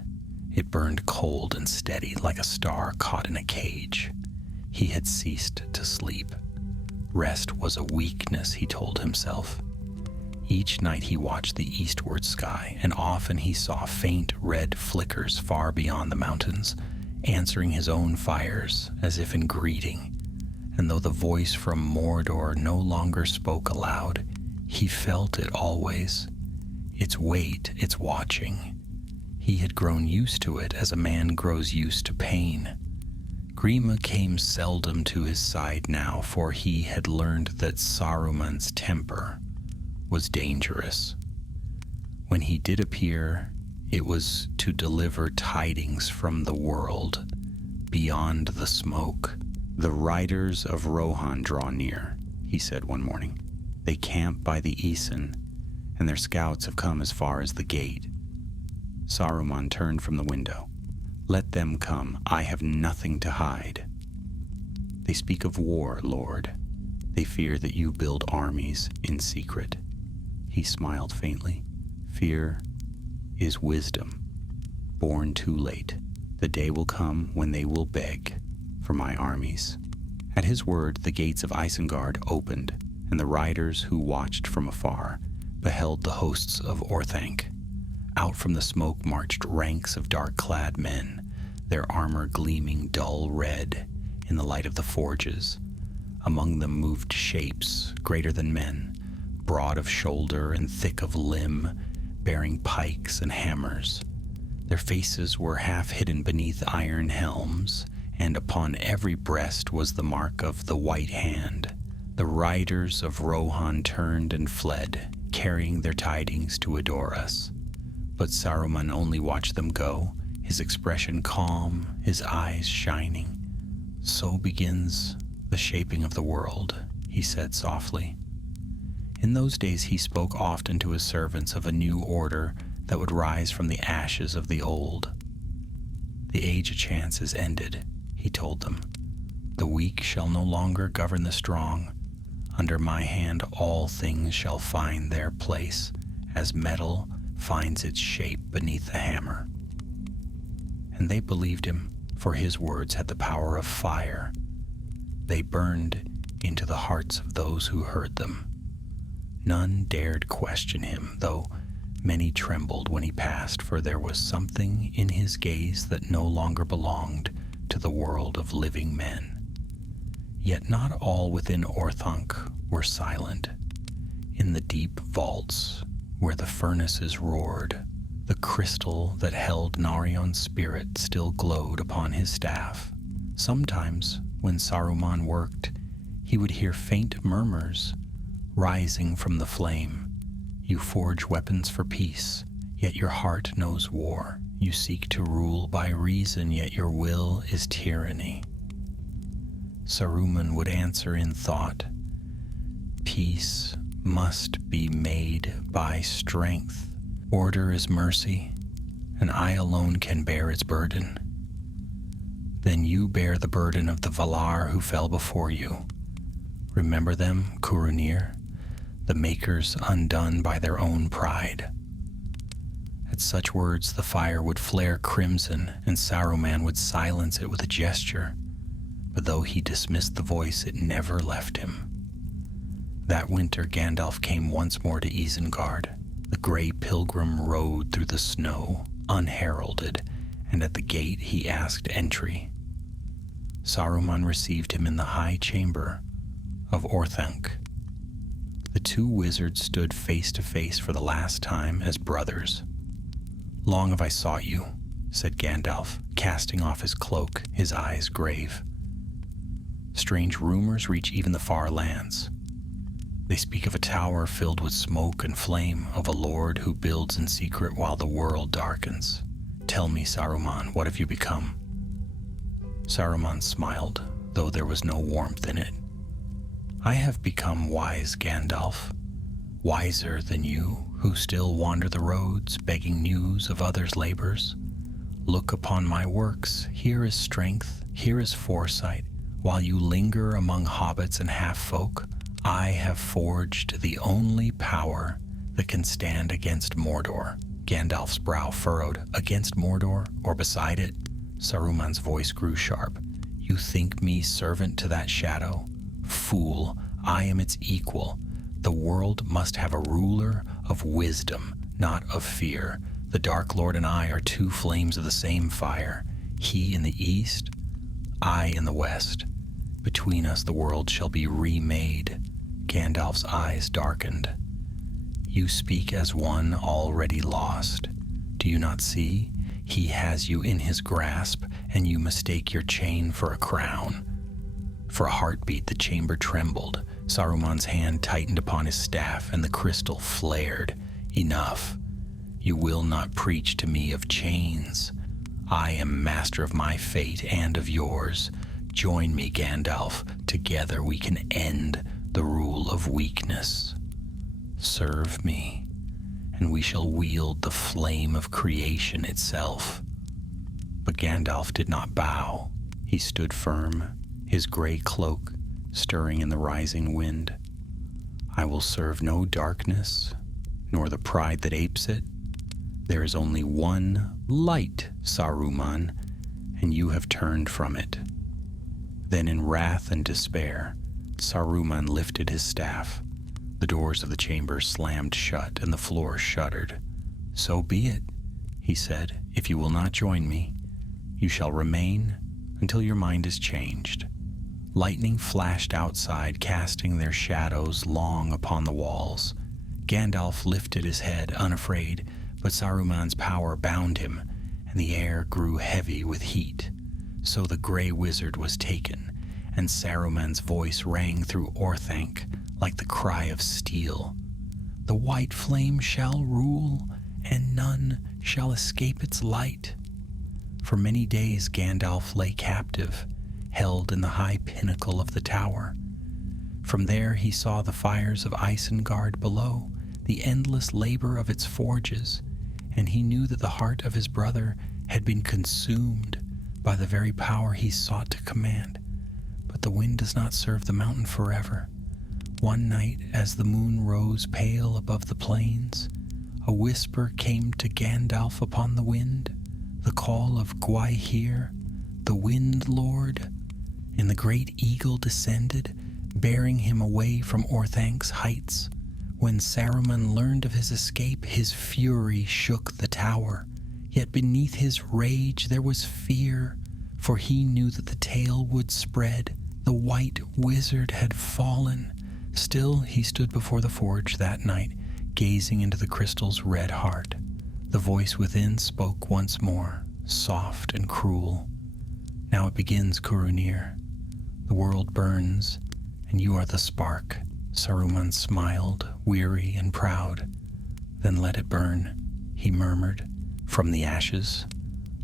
It burned cold and steady like a star caught in a cage. He had ceased to sleep. Rest was a weakness, he told himself. Each night he watched the eastward sky, and often he saw faint red flickers far beyond the mountains, answering his own fires as if in greeting. And though the voice from Mordor no longer spoke aloud, he felt it always. Its weight, its watching. He had grown used to it as a man grows used to pain. Grima came seldom to his side now, for he had learned that Saruman's temper was dangerous. When he did appear, it was to deliver tidings from the world, beyond the smoke. "The riders of Rohan draw near," he said one morning. "They camp by the Isen, and their scouts have come as far as the gate." Saruman turned from the window. "Let them come. I have nothing to hide. They speak of war, Lord. They fear that you build armies in secret." He smiled faintly. "Fear is wisdom, born too late. The day will come when they will beg for my armies." At his word, the gates of Isengard opened, and the riders who watched from afar beheld the hosts of Orthanc. Out from the smoke marched ranks of dark-clad men, their armor gleaming dull red in the light of the forges. Among them moved shapes greater than men, broad of shoulder and thick of limb, bearing pikes and hammers. Their faces were half hidden beneath iron helms, and upon every breast was the mark of the white hand. The riders of Rohan turned and fled, carrying their tidings to adore us. But Saruman only watched them go, his expression calm, his eyes shining. "So begins the shaping of the world," he said softly. In those days he spoke often to his servants of a new order that would rise from the ashes of the old. The age of chance is ended, he told them. The weak shall no longer govern the strong. Under my hand all things shall find their place, as metal finds its shape beneath the hammer. And they believed him, for his words had the power of fire. They burned into the hearts of those who heard them. None dared question him, though many trembled when he passed, for there was something in his gaze that no longer belonged to the world of living men. Yet not all within Orthanc were silent. In the deep vaults, where the furnaces roared, the crystal that held Narion's spirit still glowed upon his staff. Sometimes, when Saruman worked, he would hear faint murmurs rising from the flame. You forge weapons for peace, yet your heart knows war. You seek to rule by reason, yet your will is tyranny. Saruman would answer in thought, peace must be made by strength. Order is mercy, and I alone can bear its burden. Then you bear the burden of the Valar who fell before you. Remember them, Curunir, the makers undone by their own pride. At such words the fire would flare crimson, and Saruman would silence it with a gesture. But though he dismissed the voice, it never left him. That winter Gandalf came once more to Isengard. The gray pilgrim rode through the snow, unheralded, and at the gate he asked entry. Saruman received him in the high chamber of Orthanc. The two wizards stood face to face for the last time as brothers. Long have I sought you, said Gandalf, casting off his cloak, his eyes grave. Strange rumors reach even the far lands. They speak of a tower filled with smoke and flame, of a lord who builds in secret while the world darkens. Tell me, Saruman, what have you become? Saruman smiled, though there was no warmth in it. I have become wise, Gandalf, wiser than you, who still wander the roads, begging news of others' labors. Look upon my works. Here is strength, here is foresight. While you linger among hobbits and half-folk, I have forged the only power that can stand against Mordor. Gandalf's brow furrowed. Against Mordor, or beside it? Saruman's voice grew sharp. You think me servant to that shadow? Fool, I am its equal. The world must have a ruler of wisdom, not of fear. The Dark Lord and I are two flames of the same fire. He in the east, I in the west. Between us the world shall be remade. Gandalf's eyes darkened. You speak as one already lost. Do you not see? He has you in his grasp, and you mistake your chain for a crown. For a heartbeat the chamber trembled. Saruman's hand tightened upon his staff, and the crystal flared. Enough. You will not preach to me of chains. I am master of my fate and of yours. Join me, Gandalf. Together we can end the rule of weakness. Serve me, and we shall wield the flame of creation itself. But Gandalf did not bow. He stood firm, his gray cloak stirring in the rising wind. I will serve no darkness, nor the pride that apes it. There is only one light, Saruman, and you have turned from it. Then in wrath and despair, Saruman lifted his staff. The doors of the chamber slammed shut, and the floor shuddered. So be it, he said. If you will not join me, you shall remain until your mind is changed. Lightning flashed outside, casting their shadows long upon the walls. Gandalf lifted his head, unafraid, but Saruman's power bound him, and the air grew heavy with heat. So the gray wizard was taken, and Saruman's voice rang through Orthanc like the cry of steel. The white flame shall rule, and none shall escape its light. For many days Gandalf lay captive, held in the high pinnacle of the tower. From there he saw the fires of Isengard below, the endless labor of its forges, and he knew that the heart of his brother had been consumed by the very power he sought to command. But the wind does not serve the mountain forever. One night, as the moon rose pale above the plains, a whisper came to Gandalf upon the wind, the call of Gwaihir, the Wind Lord, and the great eagle descended, bearing him away from Orthank's heights. When Saruman learned of his escape, his fury shook the tower. Yet beneath his rage there was fear, for he knew that the tale would spread. The white wizard had fallen. Still he stood before the forge that night, gazing into the crystal's red heart. The voice within spoke once more, soft and cruel. Now it begins, Curunir. The world burns, and you are the spark. Saruman smiled, weary and proud. Then let it burn, he murmured. From the ashes,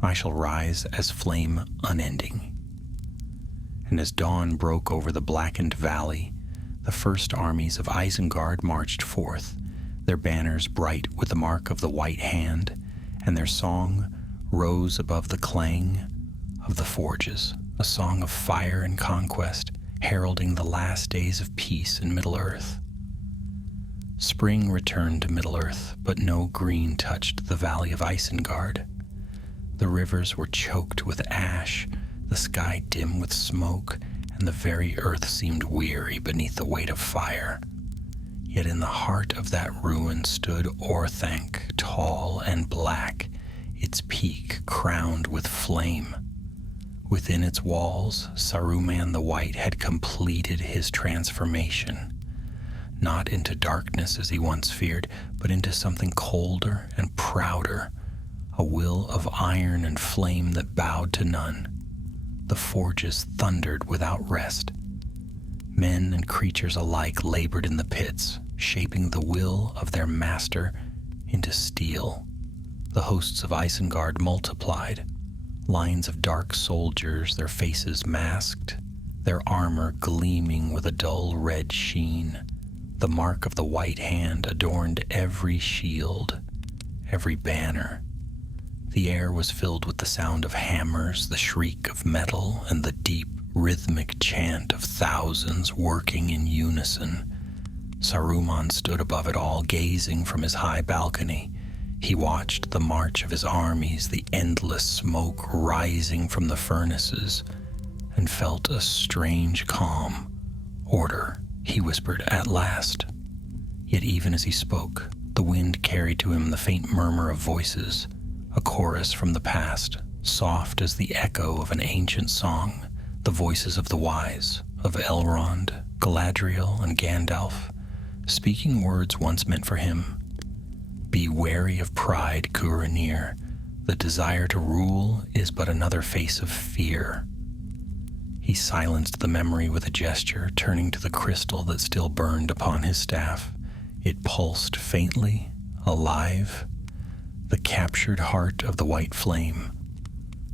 I shall rise as flame unending. And as dawn broke over the blackened valley, the first armies of Isengard marched forth, their banners bright with the mark of the white hand, and their song rose above the clang of the forges, a song of fire and conquest, heralding the last days of peace in Middle-earth. Spring returned to Middle-earth, but no green touched the valley of Isengard. The rivers were choked with ash, the sky dim with smoke, and the very earth seemed weary beneath the weight of fire. Yet in the heart of that ruin stood Orthanc, tall and black, its peak crowned with flame. Within its walls, Saruman the White had completed his transformation, not into darkness as he once feared, but into something colder and prouder, a will of iron and flame that bowed to none. The forges thundered without rest. Men and creatures alike labored in the pits, shaping the will of their master into steel. The hosts of Isengard multiplied, lines of dark soldiers, their faces masked, their armor gleaming with a dull red sheen. The mark of the white hand adorned every shield, every banner. The air was filled with the sound of hammers, the shriek of metal, and the deep, rhythmic chant of thousands working in unison. Saruman stood above it all, gazing from his high balcony. He watched the march of his armies, the endless smoke rising from the furnaces, and felt a strange calm. Order, he whispered at last. Yet even as he spoke, the wind carried to him the faint murmur of voices, a chorus from the past, soft as the echo of an ancient song, the voices of the wise, of Elrond, Galadriel, and Gandalf, speaking words once meant for him. Be wary of pride, Curunir. The desire to rule is but another face of fear. He silenced the memory with a gesture, turning to the crystal that still burned upon his staff. It pulsed faintly, alive, the captured heart of the white flame.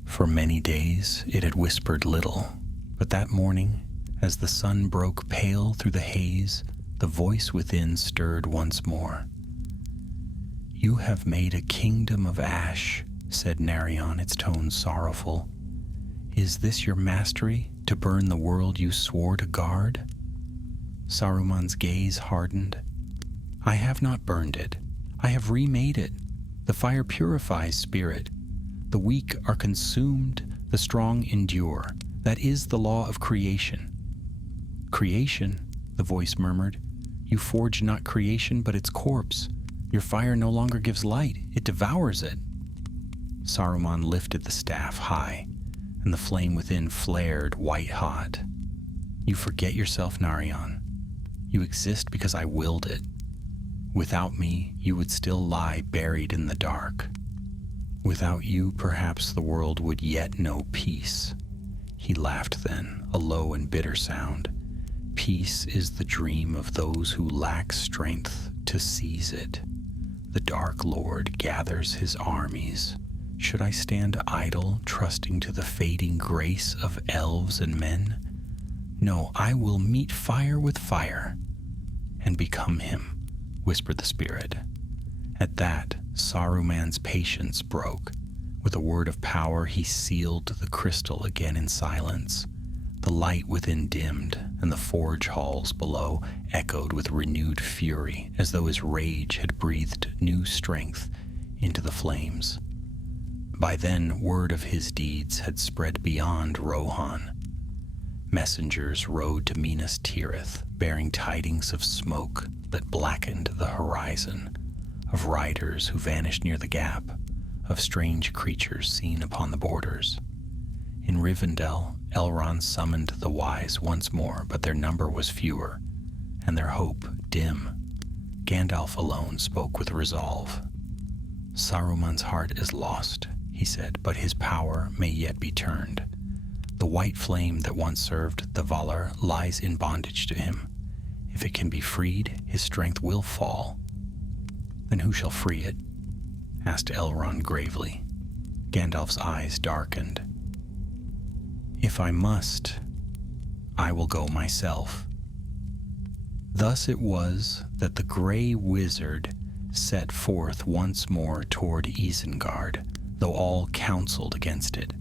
For many days it had whispered little, but that morning, as the sun broke pale through the haze, the voice within stirred once more. You have made a kingdom of ash, said Narion, its tone sorrowful. Is this your mastery, to burn the world you swore to guard? Saruman's gaze hardened. I have not burned it. I have remade it. The fire purifies spirit. The weak are consumed, the strong endure. That is the law of creation. Creation, the voice murmured. You forge not creation, but its corpse. Your fire no longer gives light, it devours it. Saruman lifted the staff high, and the flame within flared white-hot. You forget yourself, Narion. You exist because I willed it. Without me, you would still lie buried in the dark. Without you, perhaps the world would yet know peace. He laughed then, a low and bitter sound. Peace is the dream of those who lack strength to seize it. The Dark Lord gathers his armies. Should I stand idle, trusting to the fading grace of elves and men? No, I will meet fire with fire and become him," whispered the spirit. At that, Saruman's patience broke. With a word of power, he sealed the crystal again in silence. The light within dimmed, and the forge halls below echoed with renewed fury, as though his rage had breathed new strength into the flames. By then, word of his deeds had spread beyond Rohan. Messengers rode to Minas Tirith, bearing tidings of smoke that blackened the horizon, of riders who vanished near the gap, of strange creatures seen upon the borders. In Rivendell, Elrond summoned the wise once more, but their number was fewer, and their hope dim. Gandalf alone spoke with resolve. "Saruman's heart is lost," he said, "but his power may yet be turned. The white flame that once served the Valar lies in bondage to him. If it can be freed, his strength will fall." "Then who shall free it?" asked Elrond gravely. Gandalf's eyes darkened. "If I must, I will go myself." Thus it was that the gray wizard set forth once more toward Isengard, though all counseled against it.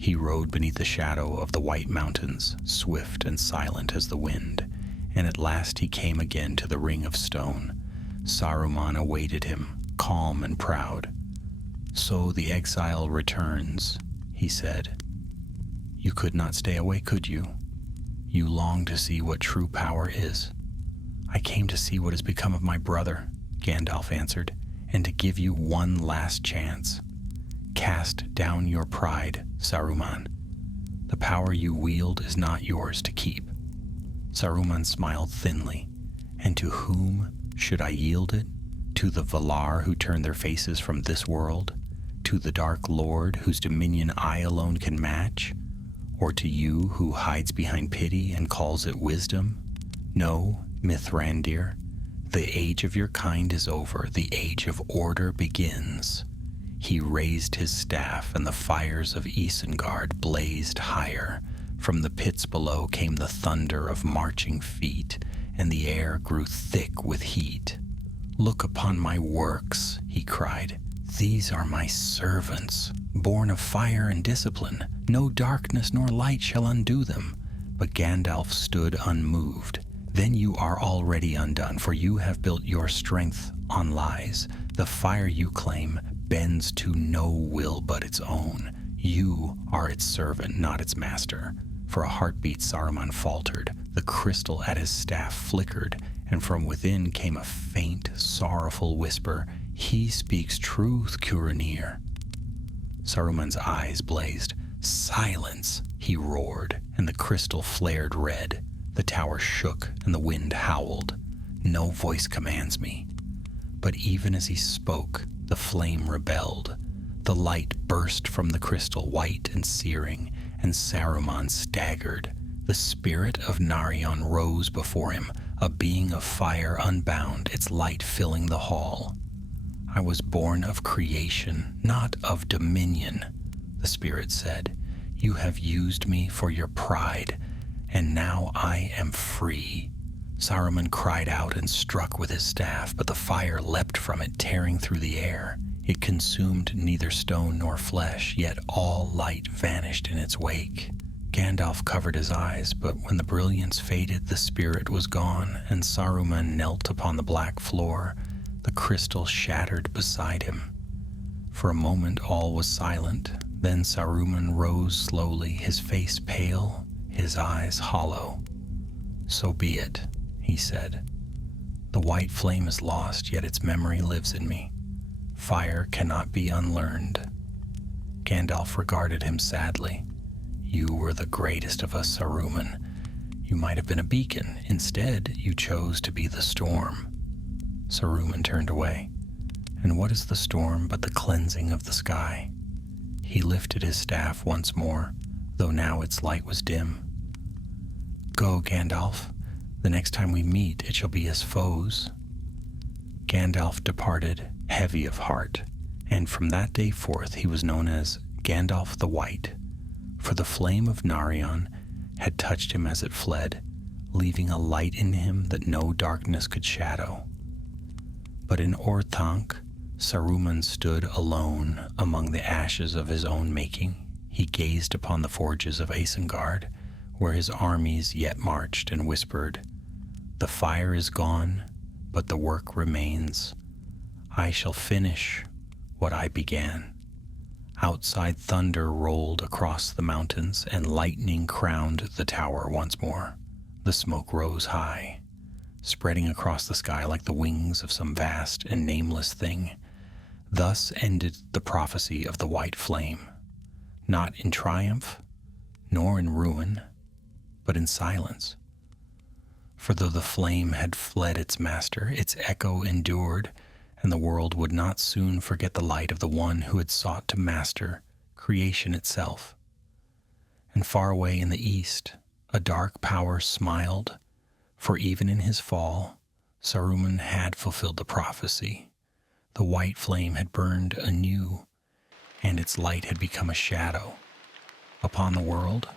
He rode beneath the shadow of the white mountains, swift and silent as the wind, and at last he came again to the Ring of Stone. Saruman awaited him, calm and proud. "So the exile returns," he said. "You could not stay away, could you? You long to see what true power is." "I came to see what has become of my brother," Gandalf answered, "and to give you one last chance. Cast down your pride, Saruman. The power you wield is not yours to keep." Saruman smiled thinly. "And to whom should I yield it? To the Valar who turn their faces from this world? To the Dark Lord whose dominion I alone can match? Or to you who hides behind pity and calls it wisdom? No, Mithrandir, the age of your kind is over. The age of order begins." He raised his staff, and the fires of Isengard blazed higher. From the pits below came the thunder of marching feet, and the air grew thick with heat. "Look upon my works," he cried. "These are my servants, born of fire and discipline. No darkness nor light shall undo them." But Gandalf stood unmoved. "Then you are already undone, for you have built your strength on lies. The fire you claim bends to no will but its own. You are its servant, not its master." For a heartbeat, Saruman faltered. The crystal at his staff flickered, and from within came a faint, sorrowful whisper. "He speaks truth, Curanir." Saruman's eyes blazed. "Silence!" he roared, and the crystal flared red. The tower shook, and the wind howled. "No voice commands me." But even as he spoke, the flame rebelled. The light burst from the crystal, white and searing, and Saruman staggered. The spirit of Narion rose before him, a being of fire unbound, its light filling the hall. "I was born of creation, not of dominion," the spirit said. "You have used me for your pride, and now I am free." Saruman cried out and struck with his staff, but the fire leapt from it, tearing through the air. It consumed neither stone nor flesh, yet all light vanished in its wake. Gandalf covered his eyes, but when the brilliance faded, the spirit was gone, and Saruman knelt upon the black floor, the crystal shattered beside him. For a moment all was silent. Then Saruman rose slowly, his face pale, his eyes hollow. "So be it," he said. "The white flame is lost, yet its memory lives in me. Fire cannot be unlearned." Gandalf regarded him sadly. "You were the greatest of us, Saruman. You might have been a beacon. Instead, you chose to be the storm." Saruman turned away. "And what is the storm but the cleansing of the sky?" He lifted his staff once more, though now its light was dim. "Go, Gandalf. The next time we meet, it shall be as foes." Gandalf departed, heavy of heart, and from that day forth he was known as Gandalf the White, for the flame of Narion had touched him as it fled, leaving a light in him that no darkness could shadow. But in Orthanc, Saruman stood alone among the ashes of his own making. He gazed upon the forges of Isengard, where his armies yet marched, and whispered, "The fire is gone, but the work remains. I shall finish what I began." Outside, thunder rolled across the mountains, and lightning crowned the tower once more. The smoke rose high, spreading across the sky like the wings of some vast and nameless thing. Thus ended the prophecy of the white flame, not in triumph, nor in ruin, but in silence. For though the flame had fled its master, its echo endured, and the world would not soon forget the light of the one who had sought to master creation itself. And far away in the east, a dark power smiled, for even in his fall, Saruman had fulfilled the prophecy. The white flame had burned anew, and its light had become a shadow upon the world